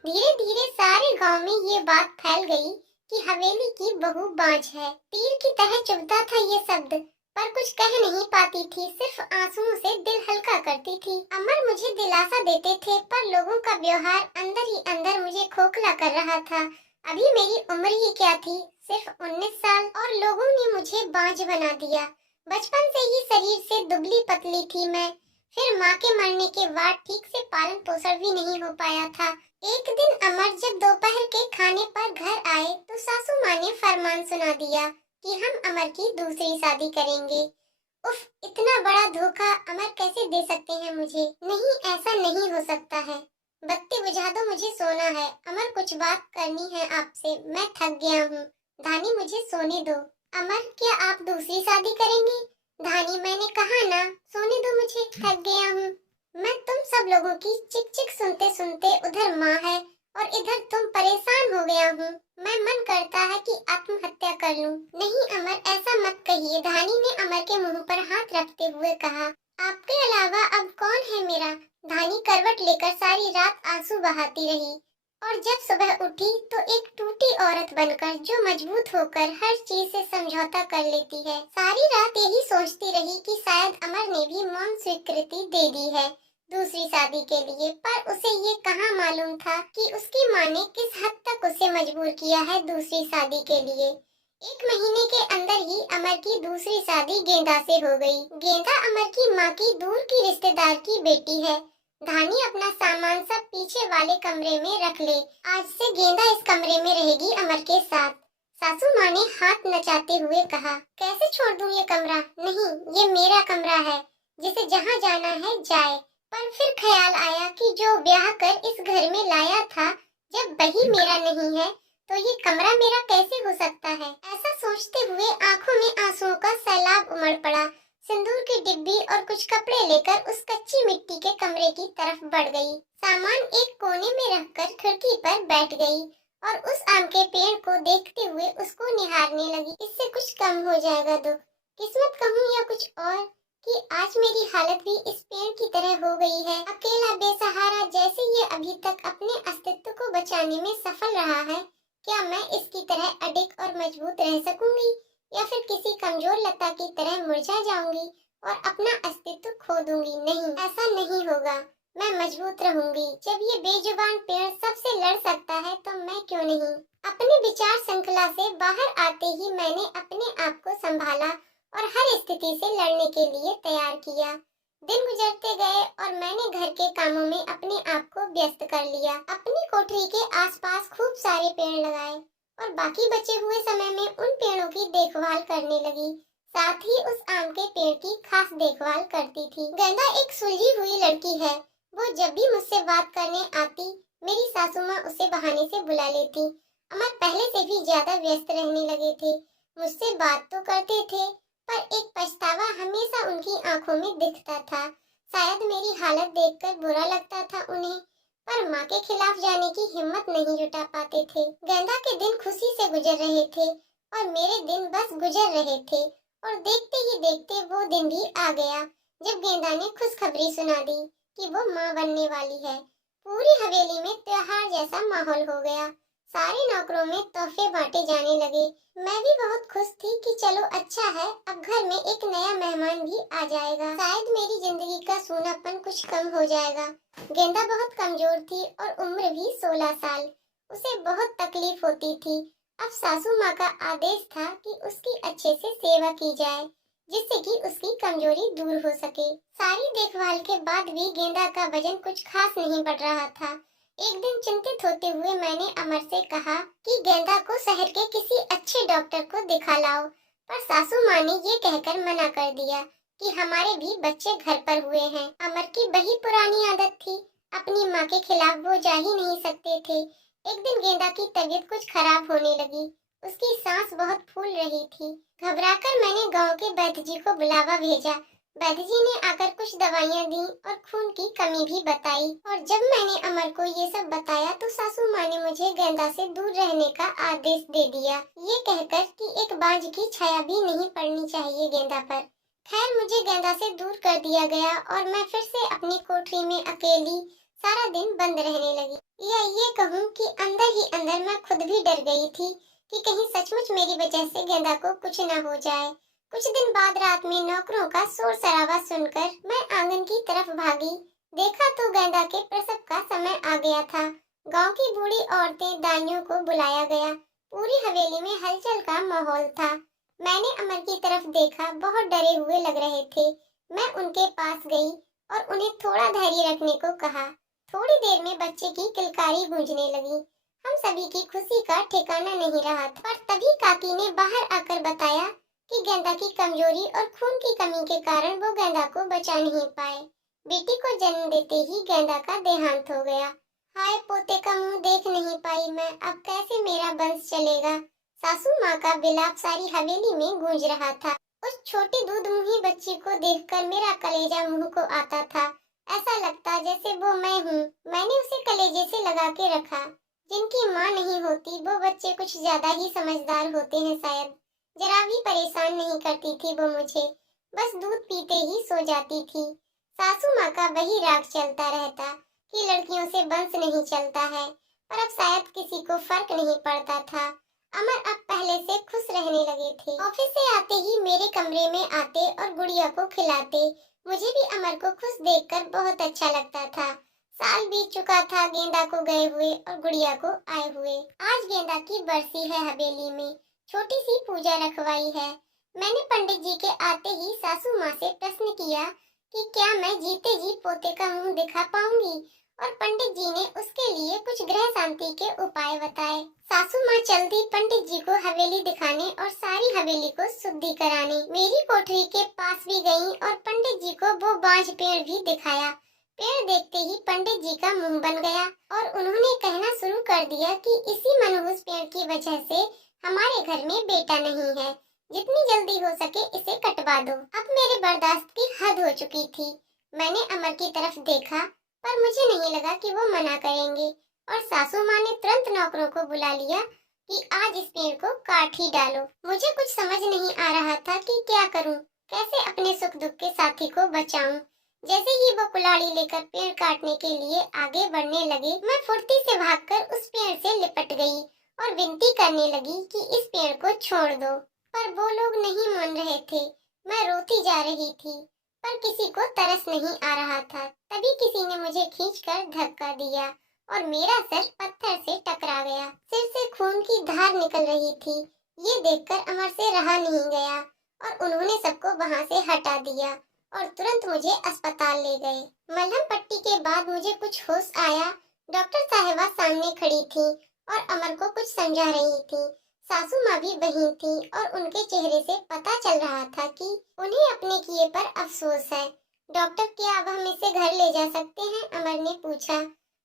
धीरे धीरे सारे गांव में ये बात फैल गई कि हवेली की बहू बांझ है। तीर की तरह चुभता था ये शब्द, पर कुछ कह नहीं पाती थी, सिर्फ आंसुओं से दिल हल्का करती थी। अमर मुझे दिलासा देते थे, पर लोगों का व्यवहार अंदर ही अंदर मुझे खोखला कर रहा था। अभी मेरी उम्र ही क्या थी, सिर्फ 19 साल, और लोगों ने मुझे बांझ बना दिया। बचपन से ही शरीर से दुबली पतली थी मैं, फिर माँ के मरने के बाद ठीक से पालन पोषण भी नहीं हो पाया था। एक दिन अमर जब दोपहर के खाने पर घर आए तो सासू माँ ने फरमान सुना दिया कि हम अमर की दूसरी शादी करेंगे। उफ, इतना बड़ा धोखा अमर कैसे दे सकते हैं मुझे? नहीं, ऐसा नहीं हो सकता है। बत्ती बुझा दो, मुझे सोना है। अमर, कुछ बात करनी है आपसे, मैं थक गया हूँ। धानी, मुझे सोने दो। अमर, क्या आप दूसरी शादी करेंगे? धानी, मैंने कहा ना, सोने दो मुझे, थक गया हूँ। मैं तुम सब लोगों की चिक चिक सुनते सुनते, उधर माँ है और इधर तुम, परेशान हो गया हूँ। मैं मन करता है कि आत्महत्या कर लूं। नहीं अमर, ऐसा मत कहिए। धानी ने अमर के मुंह पर हाथ रखते हुए कहा। आपके अलावा अब कौन है मेरा? धानी करवट लेकर सारी रात आंसू बहाती रही और जब सुबह उठी तो एक टूटी औरत बनकर, जो मजबूत होकर हर चीज से समझौता कर लेती है। सारी रात यही सोचती रही कि शायद अमर ने भी मौन स्वीकृति दे दी है दूसरी शादी के लिए, पर उसे ये कहाँ मालूम था कि उसकी माँ ने किस हद तक उसे मजबूर किया है दूसरी शादी के लिए। 1 महीने के अंदर ही अमर की दूसरी शादी गेंदा से हो गई। गेंदा अमर की माँ की दूर की रिश्तेदार की बेटी है। धानी, अपना सामान सब पीछे वाले कमरे में रख ले। आज से गेंदा इस कमरे में रहेगी अमर के साथ। सासू माँ ने हाथ नचाते हुए कहा। कैसे छोड़ दूं ये कमरा? नहीं, ये मेरा कमरा है, जिसे जहाँ जाना है जाए। पर फिर ख्याल आया कि जो ब्याह कर इस घर में लाया था, जब वही मेरा नहीं है तो ये कमरा मेरा कैसे हो सकता है? ऐसा सोचते हुए आंखों में आंसुओं का सैलाब उमड़ पड़ा। सिंदूर की डिब्बी और कुछ कपड़े लेकर उस कच्ची मिट्टी के कमरे की तरफ बढ़ गई। सामान एक कोने में रखकर खिड़की पर बैठ गई और उस आम के पेड़ को देखते हुए उसको निहारने लगी। इससे कुछ कम हो जाएगा दुख, किस्मत कहूँ या कुछ और, कि आज मेरी हालत भी इस पेड़ की तरह हो गई है। अकेला बेसहारा, जैसे ये अभी तक अपने अस्तित्व को बचाने में सफल रहा है, क्या मैं इसकी तरह अडिग और मजबूत रह सकूंगी, या फिर किसी कमजोर लता की तरह मुरझा जाऊंगी और अपना अस्तित्व खो दूंगी? नहीं, ऐसा नहीं होगा। मैं मजबूत रहूंगी। जब ये बेजुबान पेड़ सबसे लड़ सकता है तो मैं क्यों नहीं? अपनी विचार श्रृंखला से बाहर आते ही मैंने अपने आप को संभाला और हर स्थिति से लड़ने के लिए तैयार किया। दिन गुजरते गए और मैंने घर के कामों में अपने आप को व्यस्त कर लिया। अपनी कोठरी के आसपास खूब सारे पेड़ लगाए और बाकी बचे हुए समय में उन पेड़ों की देखभाल करने लगी। साथ ही उस आम के पेड़ की खास देखभाल करती थी। गेंदा एक सुलझी हुई लड़की है। वो जब भी मुझसे बात करने आती, मेरी सासू माँ उसे बहाने से बुला लेती। अमर पहले से भी ज्यादा व्यस्त रहने लगे थे। मुझसे बात तो करते थे, पर एक पछतावा हमेशा उनकी आंखों में दिखता था। शायद मेरी हालत देखकर बुरा लगता था उन्हें, पर माँ के खिलाफ जाने की हिम्मत नहीं जुटा पाते थे। गेंदा के दिन खुशी से गुजर रहे थे और मेरे दिन बस गुजर रहे थे, और देखते ही देखते वो दिन भी आ गया जब गेंदा ने खुशखबरी सुना दी कि वो माँ बनने वाली है। पूरी हवेली में त्योहार जैसा माहौल हो गया। सारे नौकरों में तोहफे बांटे जाने लगे। मैं भी बहुत खुश थी कि चलो अच्छा है, अब घर में एक नया मेहमान भी आ जाएगा। शायद मेरी जिंदगी का सूनापन कुछ कम हो जाएगा। गेंदा बहुत कमजोर थी और उम्र भी 16 साल। उसे बहुत तकलीफ होती थी। अब सासू माँ का आदेश था कि उसकी अच्छे से सेवा की जाए, जिससे कि उसकी कमजोरी दूर हो सके। सारी देखभाल के बाद भी गेंदा का वजन कुछ खास नहीं बढ़ रहा था। एक दिन चिंतित होते हुए मैंने अमर से कहा कि गेंदा को शहर के किसी अच्छे डॉक्टर को दिखा लाओ, पर सासू माँ ने ये कहकर मना कर दिया कि हमारे भी बच्चे घर पर हुए हैं। अमर की वही पुरानी आदत थी, अपनी माँ के खिलाफ वो जा ही नहीं सकते थे। एक दिन गेंदा की तबीयत कुछ खराब होने लगी। उसकी सांस बहुत फूल रही थी। घबराकर मैंने गांव के वैद्य जी को बुलावा भेजा। वैद्य जी ने आकर कुछ दवाइयाँ दी और खून की कमी भी बताई। और जब मैंने अमर को ये सब बताया तो सासू माँ ने मुझे गेंदा से दूर रहने का आदेश दे दिया, ये कहकर कि एक बांझ की छाया भी नहीं पड़नी चाहिए गेंदा पर। खैर, मुझे गेंदा से दूर कर दिया गया और मैं फिर से अपनी कोठरी में अकेली सारा दिन बंद रहने लगी। या ये कहूँ कि अंदर ही अंदर मैं खुद भी डर गई थी कि कहीं सचमुच मेरी वजह से गेंदा को कुछ न हो जाए। कुछ दिन बाद रात में नौकरों का शोर शराबा सुनकर मैं आंगन की तरफ भागी। देखा तो गेंदा के प्रसव का समय आ गया था। गांव की बूढ़ी औरतें दाइयों को बुलाया गया। पूरी हवेली में हलचल का माहौल था। मैंने अमर की तरफ देखा, बहुत डरे हुए लग रहे थे। मैं उनके पास गई और उन्हें थोड़ा धैर्य रखने को कहा। थोड़ी देर में बच्चे की किलकारी गूंजने लगी। हम सभी की खुशी का ठिकाना नहीं रहा था। पर तभी काकी ने बाहर आकर बताया कि गेंदा की कमजोरी और खून की कमी के कारण वो गेंदा को बचा नहीं पाए। बेटी को जन्म देते ही गेंदा का देहांत हो गया। हाय, पोते का मुंह देख नहीं पाई मैं, अब कैसे मेरा वंश चलेगा। सासू माँ का विलाप सारी हवेली में गूंज रहा था। उस छोटी दूध मुंही बच्ची को देखकर मेरा कलेजा मुंह को आता था। ऐसा लगता जैसे वो मैं हूँ। मैंने उसे कलेजे से लगा के रखा। जिनकी माँ नहीं होती वो बच्चे कुछ ज्यादा ही समझदार होते हैं शायद। जरा भी परेशान नहीं करती थी वो मुझे, बस दूध पीते ही सो जाती थी। सासू माँ का वही राग चलता रहता कि लड़कियों से वंश नहीं चलता है, पर अब शायद किसी को फर्क नहीं पड़ता था। अमर अब पहले से खुश रहने लगे थे। ऑफिस से आते ही मेरे कमरे में आते और गुड़िया को खिलाते। मुझे भी अमर को खुश देखकर बहुत अच्छा लगता था। साल बीत चुका था गेंदा को गए हुए और गुड़िया को आए हुए। आज गेंदा की बरसी है हवेली में। छोटी सी पूजा रखवाई है। मैंने पंडित जी के आते ही सासू माँ से प्रश्न किया कि क्या मैं जीते जी पोते का मुंह दिखा पाऊंगी, और पंडित जी ने उसके लिए कुछ ग्रह शांति के उपाय बताए। सासू माँ चल दी पंडित जी को हवेली दिखाने और सारी हवेली को शुद्धि कराने। मेरी कोठरी के पास भी गईं और पंडित जी को वो बांझ पेड़ भी दिखाया। पेड़ देखते ही पंडित जी का मुंह बन गया और उन्होंने कहना शुरू कर दिया कि इसी मनहूस पेड़ की वजह से हमारे घर में बेटा नहीं है। जितनी जल्दी हो सके इसे कटवा दो। अब मेरे बर्दाश्त की हद हो चुकी थी। मैंने अमर की तरफ देखा, पर मुझे नहीं लगा कि वो मना करेंगे, और सासू माँ ने तुरंत नौकरों को बुला लिया कि आज इस पेड़ को काट ही डालो। मुझे कुछ समझ नहीं आ रहा था कि क्या करूं, कैसे अपने सुख दुख के साथी को बचाऊं। जैसे ही वो कुल्हाड़ी लेकर पेड़ काटने के लिए आगे बढ़ने लगे, मैं फुर्ती से भागकर उस पेड़ से लिपट गई और विनती करने लगी कि इस पेड़ को छोड़ दो। पर वो लोग नहीं मान रहे थे। मैं रोती जा रही थी, पर किसी को तरस नहीं आ रहा था। तभी किसी ने मुझे खींचकर धक्का दिया और मेरा सर पत्थर से टकरा गया। सिर से खून की धार निकल रही थी। ये देखकर अमर से रहा नहीं गया और उन्होंने सबको वहां से हटा दिया और तुरंत मुझे अस्पताल ले गए। मलहम पट्टी के बाद मुझे कुछ होश आया। डॉक्टर साहिबा सामने खड़ी थी और अमर को कुछ समझा रही थी। सासू माँ भी वहीं थी और उनके चेहरे से पता चल रहा था कि उन्हें अपने किए पर अफसोस है। डॉक्टर, क्या अब हम इसे घर ले जा सकते हैं? अमर ने पूछा।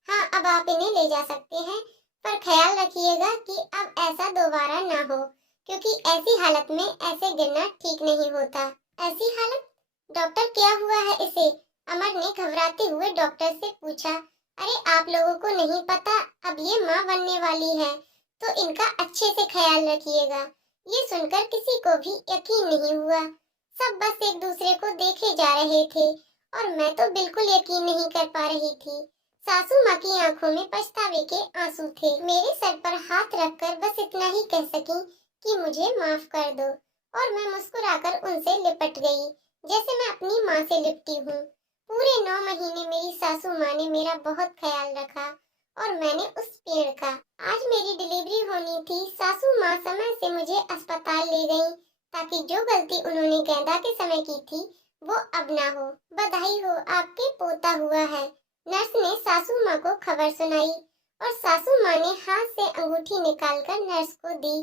हाँ, अब आप इन्हें ले जा सकते हैं, पर ख्याल रखिएगा कि अब ऐसा दोबारा ना हो, क्योंकि ऐसी हालत में ऐसे गिरना ठीक नहीं होता। ऐसी हालत? डॉक्टर, क्या हुआ है इसे? अमर ने घबराते हुए डॉक्टर से पूछा। अरे, आप लोगों को नहीं पता, अब ये माँ बनने वाली है, तो इनका अच्छे से ख्याल रखिएगा। ये सुनकर किसी को भी यकीन नहीं हुआ। सब बस एक दूसरे को देखे जा रहे थे और मैं तो बिल्कुल यकीन नहीं कर पा रही थी। सासू माँ की आंखों में पछतावे के आंसू थे। मेरे सर पर हाथ रखकर बस इतना ही कह सकी कि मुझे माफ कर दो, और मैं मुस्कुराकर उनसे लिपट गई, जैसे मैं अपनी माँ से लिपटी हूँ। पूरे 9 महीने मेरी सासू माँ ने मेरा बहुत ख्याल रखा और मैंने उस पेड़ का। आज मेरी डिलीवरी होनी थी। सासू माँ समय से मुझे अस्पताल ले गईं, ताकि जो गलती उन्होंने गेंदा के समय की थी वो अब ना हो। बधाई हो, आपके पोता हुआ है। नर्स ने सासू माँ को खबर सुनाई और सासू माँ ने हाथ से अंगूठी निकालकर नर्स को दी।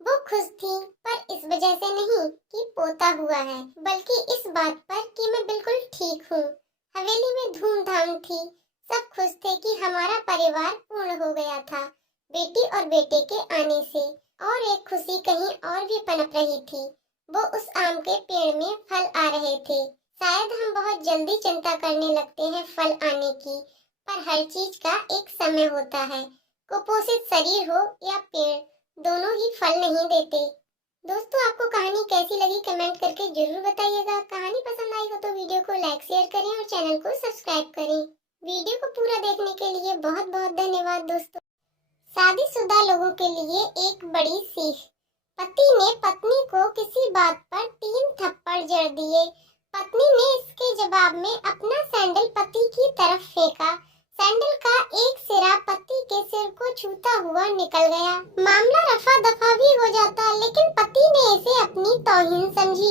वो खुश थी, पर इस वजह से नहीं कि पोता हुआ है, बल्कि इस बात पर कि मैं बिल्कुल ठीक हूँ। हवेली में धूमधाम थी। सब खुश थे कि हमारा परिवार पूर्ण हो गया था बेटी और बेटे के आने से। और एक खुशी कहीं और भी पनप रही थी। वो उस आम के पेड़ में फल आ रहे थे। शायद हम बहुत जल्दी चिंता करने लगते हैं फल आने की, पर हर चीज का एक समय होता है। कुपोषित शरीर हो या पेड़, दोनों ही फल नहीं देते। दोस्तों, आपको कहानी कैसी लगी कमेंट करके जरूर बताइएगा। कहानी पसंद आई हो तो वीडियो को लाइक शेयर करें और चैनल को सब्सक्राइब करें। वीडियो को पूरा देखने के लिए बहुत बहुत धन्यवाद दोस्तों। शादीशुदा लोगों के लिए एक बड़ी सीख। पति ने पत्नी को किसी बात पर 3 थप्पड़ जड़ दिए। पत्नी ने इसके जवाब में अपना सैंडल पति की तरफ फेंका। सैंडल का एक सिरा पति के सिर को छूता हुआ निकल गया। मामला रफा दफा भी हो जाता, लेकिन पति ने इसे अपनी तौहीन समझी।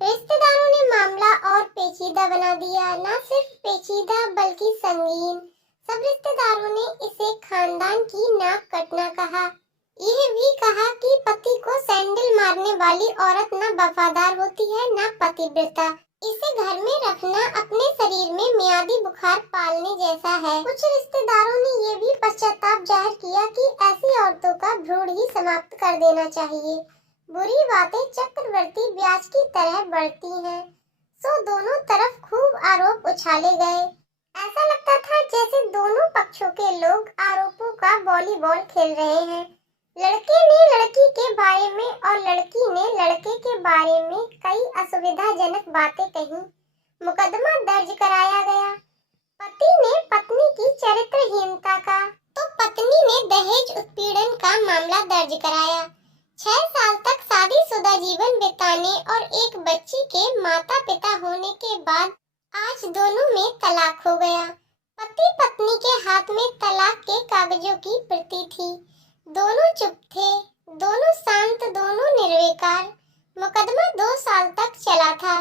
रिश्तेदारों ने मामला और पेचीदा बना दिया। न सिर्फ पेचीदा बल्कि संगीन। सब रिश्तेदारों ने इसे खानदान की नाक कटना कहा। यह भी कहा कि पति को सैंडल मारने वाली औरत न वफादार होती है न पतिव्रता। इसे घर में रखना अपने शरीर में मियादी बुखार पालने जैसा है। कुछ रिश्तेदारों ने ये भी पश्चाताप जाहिर किया कि ऐसी औरतों का भ्रूण ही समाप्त कर देना चाहिए। बुरी बातें चक्रवर्ती ब्याज की तरह बढ़ती हैं। सो दोनों तरफ खूब आरोप उछाले गए। ऐसा लगता था जैसे दोनों पक्षों के लोग आरोपों का वॉलीबॉल खेल रहे हैं। लड़के ने लड़की के बारे में और लड़की ने लड़के के बारे में कई असुविधाजनक बातें कही। मुकदमा दर्ज कराया गया। पति ने पत्नी की चरित्रहीनता का तो पत्नी ने दहेज उत्पीड़न का मामला दर्ज कराया। 6 साल तक शादीशुदा जीवन बिताने और एक बच्ची के माता पिता होने के बाद आज दोनों में तलाक हो गया। पति पत्नी के हाथ में तलाक के कागजों की प्रति थी। दोनों चुप थे, दोनों शांत, दोनों निर्विकार। मुकदमा 2 साल तक चला था।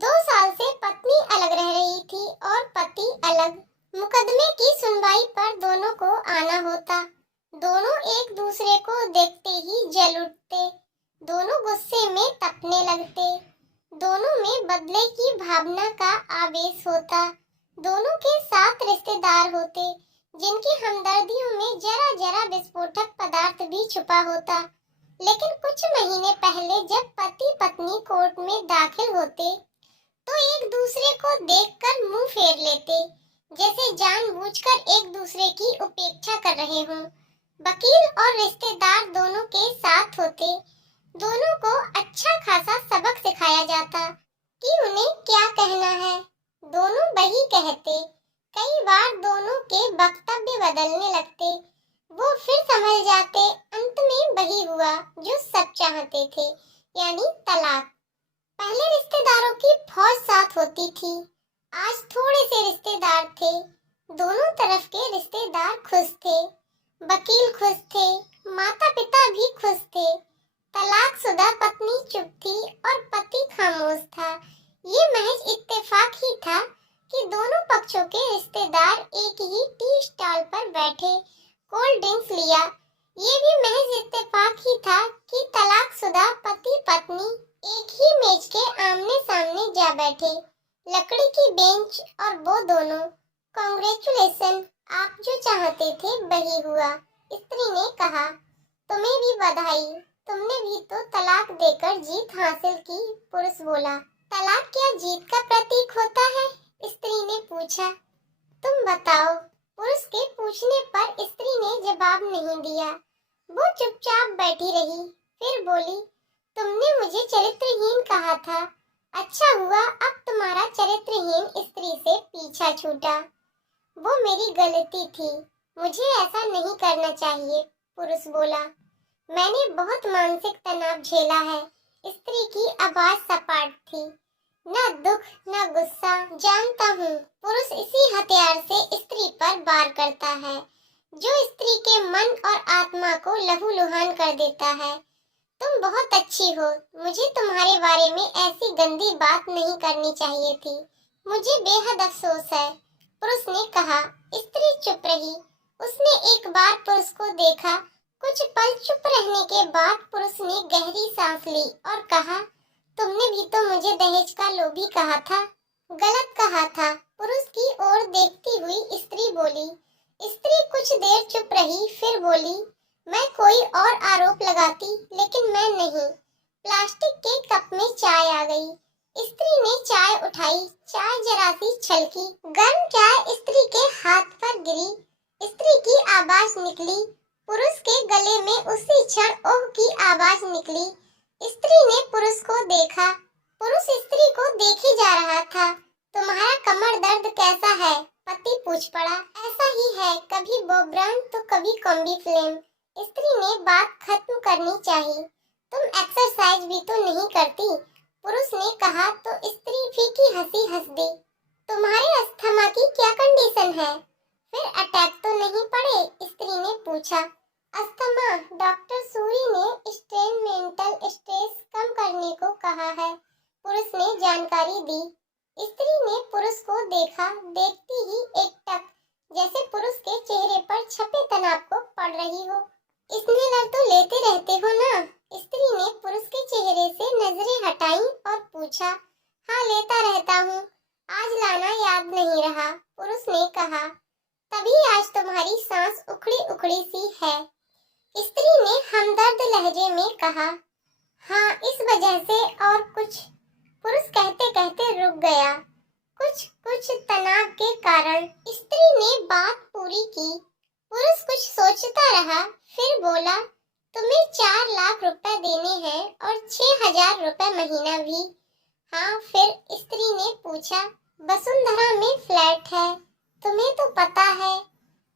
2 साल से पत्नी अलग रह रही थी और पति अलग। मुकदमे की सुनवाई पर दोनों को आना होता। दोनों एक दूसरे को देखते ही जल उठते। दोनों गुस्से में तपने लगते। दोनों में बदले की भावना का आवेश होता। दोनों के साथ रिश्तेदार होते, जिनकी हमदर्दियों में जरा जरा विस्फोटक पदार्थ भी छुपा होता। लेकिन कुछ महीने पहले जब पति पत्नी कोर्ट में दाखिल होते तो एक दूसरे को देखकर मुंह फेर लेते, जैसे जानबूझकर एक दूसरे की उपेक्षा कर रहे हों। वकील और रिश्तेदार दोनों के साथ होते। दोनों को अच्छा खासा सबक सिखाया जाता कि उन्हें क्या कहना है। दोनों वही कहते। कई बार दोनों के वक्तव्य बदलने लगते। वो फिर समझ जाते। अंत में वही हुआ जो सब चाहते थे, यानी तलाक। पहले रिश्तेदारों की फौज साथ होती थी, आज थोड़े से रिश्तेदार थे। दोनों तरफ के रिश्तेदार खुश थे। वकील खुश थे, माता पिता भी खुश थे। तलाकशुदा पत्नी चुप थी और पति खामोश था। ये महज इत्तेफाक ही था कि दोनों पक्षों के रिश्तेदार एक ही टी स्टॉल पर बैठे कोल्ड ड्रिंक्स लिया। ये भी महज इत्तेफाक ही था कि तलाकशुदा पति पत्नी एक ही मेज के आमने सामने जा बैठे। लकड़ी की बेंच और वो दोनों। कांग्रेचुलेशन, आप जो चाहते थे वही हुआ, स्त्री ने कहा। तुम्हें भी बधाई, तुमने भी तो तलाक देकर जीत हासिल की, पुरुष बोला। तलाक क्या जीत का प्रतीक होता है? स्त्री ने पूछा। तुम बताओ। पुरुष के पूछने पर स्त्री ने जवाब नहीं दिया। वो चुपचाप बैठी रही। फिर बोली, तुमने मुझे चरित्रहीन कहा था। अच्छा हुआ अब तुम्हारा चरित्रहीन स्त्री से पीछा छूटा। वो मेरी गलती थी, मुझे ऐसा नहीं करना चाहिए, पुरुष बोला। मैंने बहुत मानसिक तनाव झेला है। स्त्री की आवाज सपाट थी। न दुख न गुस्सा, जानता हूँ। पुरुष इसी हथियार से स्त्री पर वार करता है, जो स्त्री के मन और आत्मा को लहूलुहान कर देता है। तुम बहुत अच्छी हो, मुझे तुम्हारे बारे में ऐसी गंदी बात नहीं करनी चाहिए थी। मुझे बेहद अफसोस है, पुरुष ने कहा। स्त्री चुप रही। उसने एक बार पुरुष को देखा। कुछ पल चुप रहने के बाद पुरुष ने गहरी सांस ली और कहा, तुमने भी तो मुझे दहेज का लोभी कहा था। गलत कहा था, पुरुष की ओर देखती हुई स्त्री बोली। स्त्री कुछ देर चुप रही, फिर बोली, मैं कोई और आरोप लगाती, लेकिन मैं नहीं। प्लास्टिक के कप में चाय आ गई। स्त्री ने चाय उठाई, चाय जरा सी छलकी, गर्म चाय स्त्री के हाथ पर गिरी। स्त्री की आवाज निकली। पुरुष के गले में उसी क्षण ओह की आवाज निकली। स्त्री ने पुरुष को देखा। पुरुष स्त्री को देखे जा रहा था। तुम्हारा कमर दर्द कैसा है? पति पूछ पड़ा। ऐसा ही है, कभी बोब्रान तो कभी कॉम्बी फ्लेम। स्त्री ने बात खत्म करनी चाहिए। तुम एक्सरसाइज भी तो नहीं करती, पुरुष ने कहा तो स्त्री फीकी हंसी हंस दी। तुम्हारे अस्थमा की क्या कंडीशन है? फिर अटैक तो नहीं पड़े? स्त्री ने पूछा। अस्थमा, डॉक्टर सूरी ने स्ट्रेन मेंटल स्ट्रेस कम करने को कहा है, पुरुष ने जानकारी दी। स्त्री ने पुरुष को देखा। देखती ही एकटक, जैसे पुरुष के चेहरे पर छपे तनाव को पढ़ रही हो। स्नेलर तो लेते रहते हो ना? स्त्री ने पुरुष के चेहरे से नजरें हटाई और पूछा। हाँ, लेता रहता हूँ, आज लाना याद नहीं रहा, पुरुष ने कहा। तभी आज तुम्हारी सांस उखड़ी उखड़ी सी है, स्त्री ने हमदर्द लहजे में कहा। हाँ, इस वजह से और कुछ, पुरुष कहते कहते रुक गया। कुछ तनाव के कारण, स्त्री ने बात पूरी की। पुरुष कुछ सोचता रहा, फिर बोला, तुम्हें 4 लाख रुपए देने हैं और 6,000 रुपए महीना भी। हाँ, फिर स्त्री ने पूछा। वसुंधरा में फ्लैट है, तुम्हें तो पता है,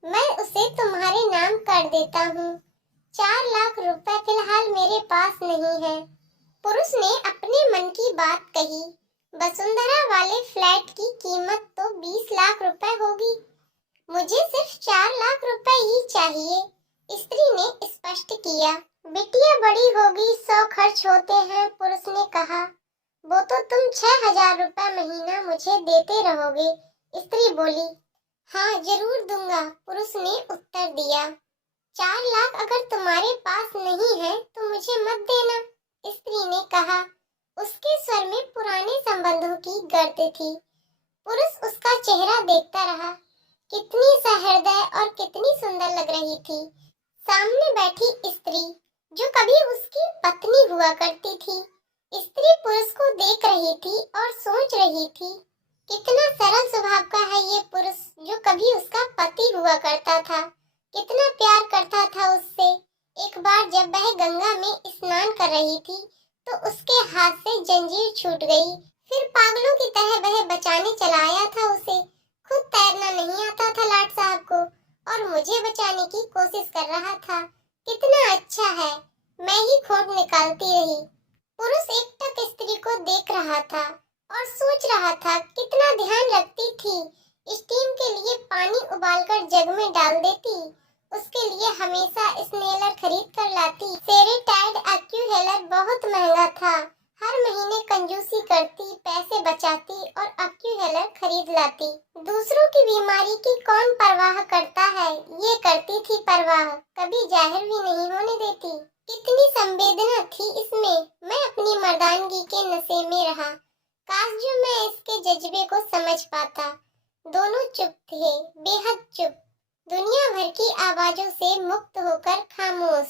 मैं उसे तुम्हारे नाम कर देता हूँ। 4 लाख रुपए फिलहाल मेरे पास नहीं है। पुरुष ने अपने मन की बात कही। वसुंधरा वाले फ्लैट की कीमत तो 20 लाख रुपए होगी। मुझे सिर्फ 4 लाख रुपए ही चाहिए, स्त्री ने स्पष्ट किया। बिटिया बड़ी होगी, 100 खर्च होते हैं, पुरुष ने कहा। वो तो तुम 6,000 रुपए महीना मुझे देते रहोगे, स्त्री बोली। हाँ, जरूर दूंगा, पुरुष ने उत्तर दिया। 4 लाख अगर तुम्हारे पास नहीं है तो मुझे मत देना, स्त्री ने कहा। उसके स्वर में पुराने संबंधों की गर्द थी। पुरुष उसका चेहरा देखता रहा। कितनी सहृदय और कितनी सुंदर लग रही थी। सामने बैठी स्त्री, जो कभी उसकी पत्नी हुआ करती थी। स्त्री पुरुष को देख रही थी और सोच रही थी, कितना सरल स्वभाव का है ये पुरुष, जो कभी उसका पति हुआ करता था। कितना प्यार करता था उससे। एक बार जब वह गंगा में स्नान कर रही थी तो उसके हाथ से जंजीर छूट गई। फिर पागलों की तरह वह बचाने चला आया था उसे। खुद तैरना नहीं आता था लाट साहब को और मुझे बचाने की कोशिश कर रहा था। कितना अच्छा है, मैं ही खोट निकालती रही। पुरुष एकटक स्त्री को देख रहा था और सोच रहा था, कितना ध्यान रखती थी। स्टीम के लिए पानी उबालकर जग में डाल देती। उसके लिए हमेशा स्नेलर खरीद कर लाती। सेरेटाइड एक्यूहेलर बहुत महंगा था। हर महीने कंजूसी करती, पैसे बचाती और एक्यूहेलर खरीद लाती। दूसरों की बीमारी की कौन परवाह करता है, ये करती थी परवाह, कभी जाहिर भी नहीं होने देती। कितनी संवेदना थी इसमें। मैं अपनी मर्दानगी के नशे में रहा। काश जो मैं इसके जज्बे को समझ पाता। दोनों चुप थे, बेहद चुप, दुनिया भर की आवाजों से मुक्त होकर खामोश।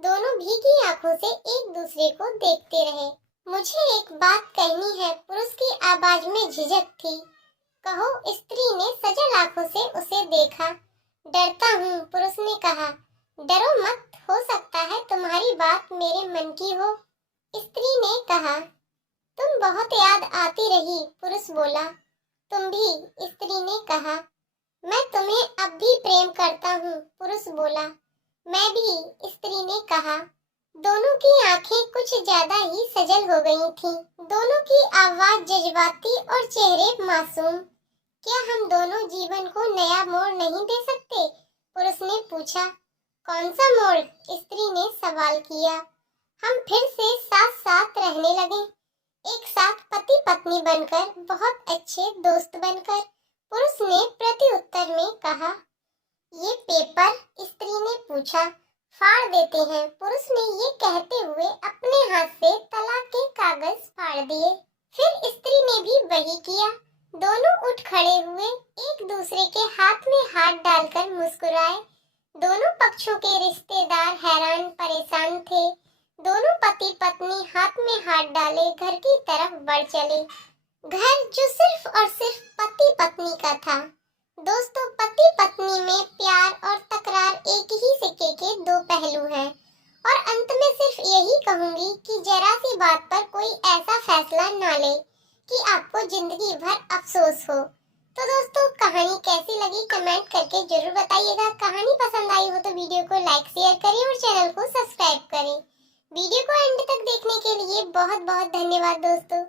दोनों भीगी आंखों से एक दूसरे को देखते रहे। मुझे एक बात कहनी है, पुरुष की आवाज में झिझक थी। कहो, स्त्री ने सजल आंखों से उसे देखा। डरता हूँ, पुरुष ने कहा। डरो मत, हो सकता है तुम्हारी बात मेरे मन की हो, स्त्री ने कहा। तुम बहुत याद आती रही, पुरुष बोला। तुम भी, स्त्री ने कहा। मैं तुम्हें अब भी प्रेम करता हूँ, पुरुष बोला। मैं भी, स्त्री ने कहा। दोनों की आंखें कुछ ज्यादा ही सजल हो गई थीं। दोनों की आवाज जज्बाती और चेहरे मासूम। क्या हम दोनों जीवन को नया मोड़ नहीं दे सकते, पुरुष ने पूछा। कौन सा मोड़, स्त्री ने सवाल किया। हम फिर से साथ साथ रहने लगे, एक साथ पति पत्नी बनकर, बहुत अच्छे दोस्त बनकर, पुरुष ने प्रति उत्तर में कहा। ये पेपर, स्त्री ने पूछा। फाड़ देते हैं, पुरुष ने ये कहते हुए अपने हाथ से तलाक के कागज फाड़ दिए। फिर स्त्री ने भी वही किया। दोनों उठ खड़े हुए, एक दूसरे के हाथ में हाथ डालकर मुस्कुराए। दोनों पक्षों के रिश्तेदार हैरान परेशान थे। दोनों पति पत्नी हाथ में हाथ डाले घर की तरफ बढ़ चले। घर जो सिर्फ और सिर्फ पति पत्नी का था। दोस्तों, पति पत्नी में प्यार और तकरार एक ही सिक्के के दो पहलू हैं। और अंत में सिर्फ यही कहूंगी कि जरा सी बात पर कोई ऐसा फैसला ना ले कि आपको जिंदगी भर अफसोस हो। तो दोस्तों, कहानी कैसी लगी कमेंट करके जरूर बताइएगा। कहानी पसंद आई हो तो वीडियो को लाइक शेयर करें और चैनल को सब्सक्राइब करें। वीडियो को एंड तक देखने के लिए बहुत बहुत धन्यवाद दोस्तों।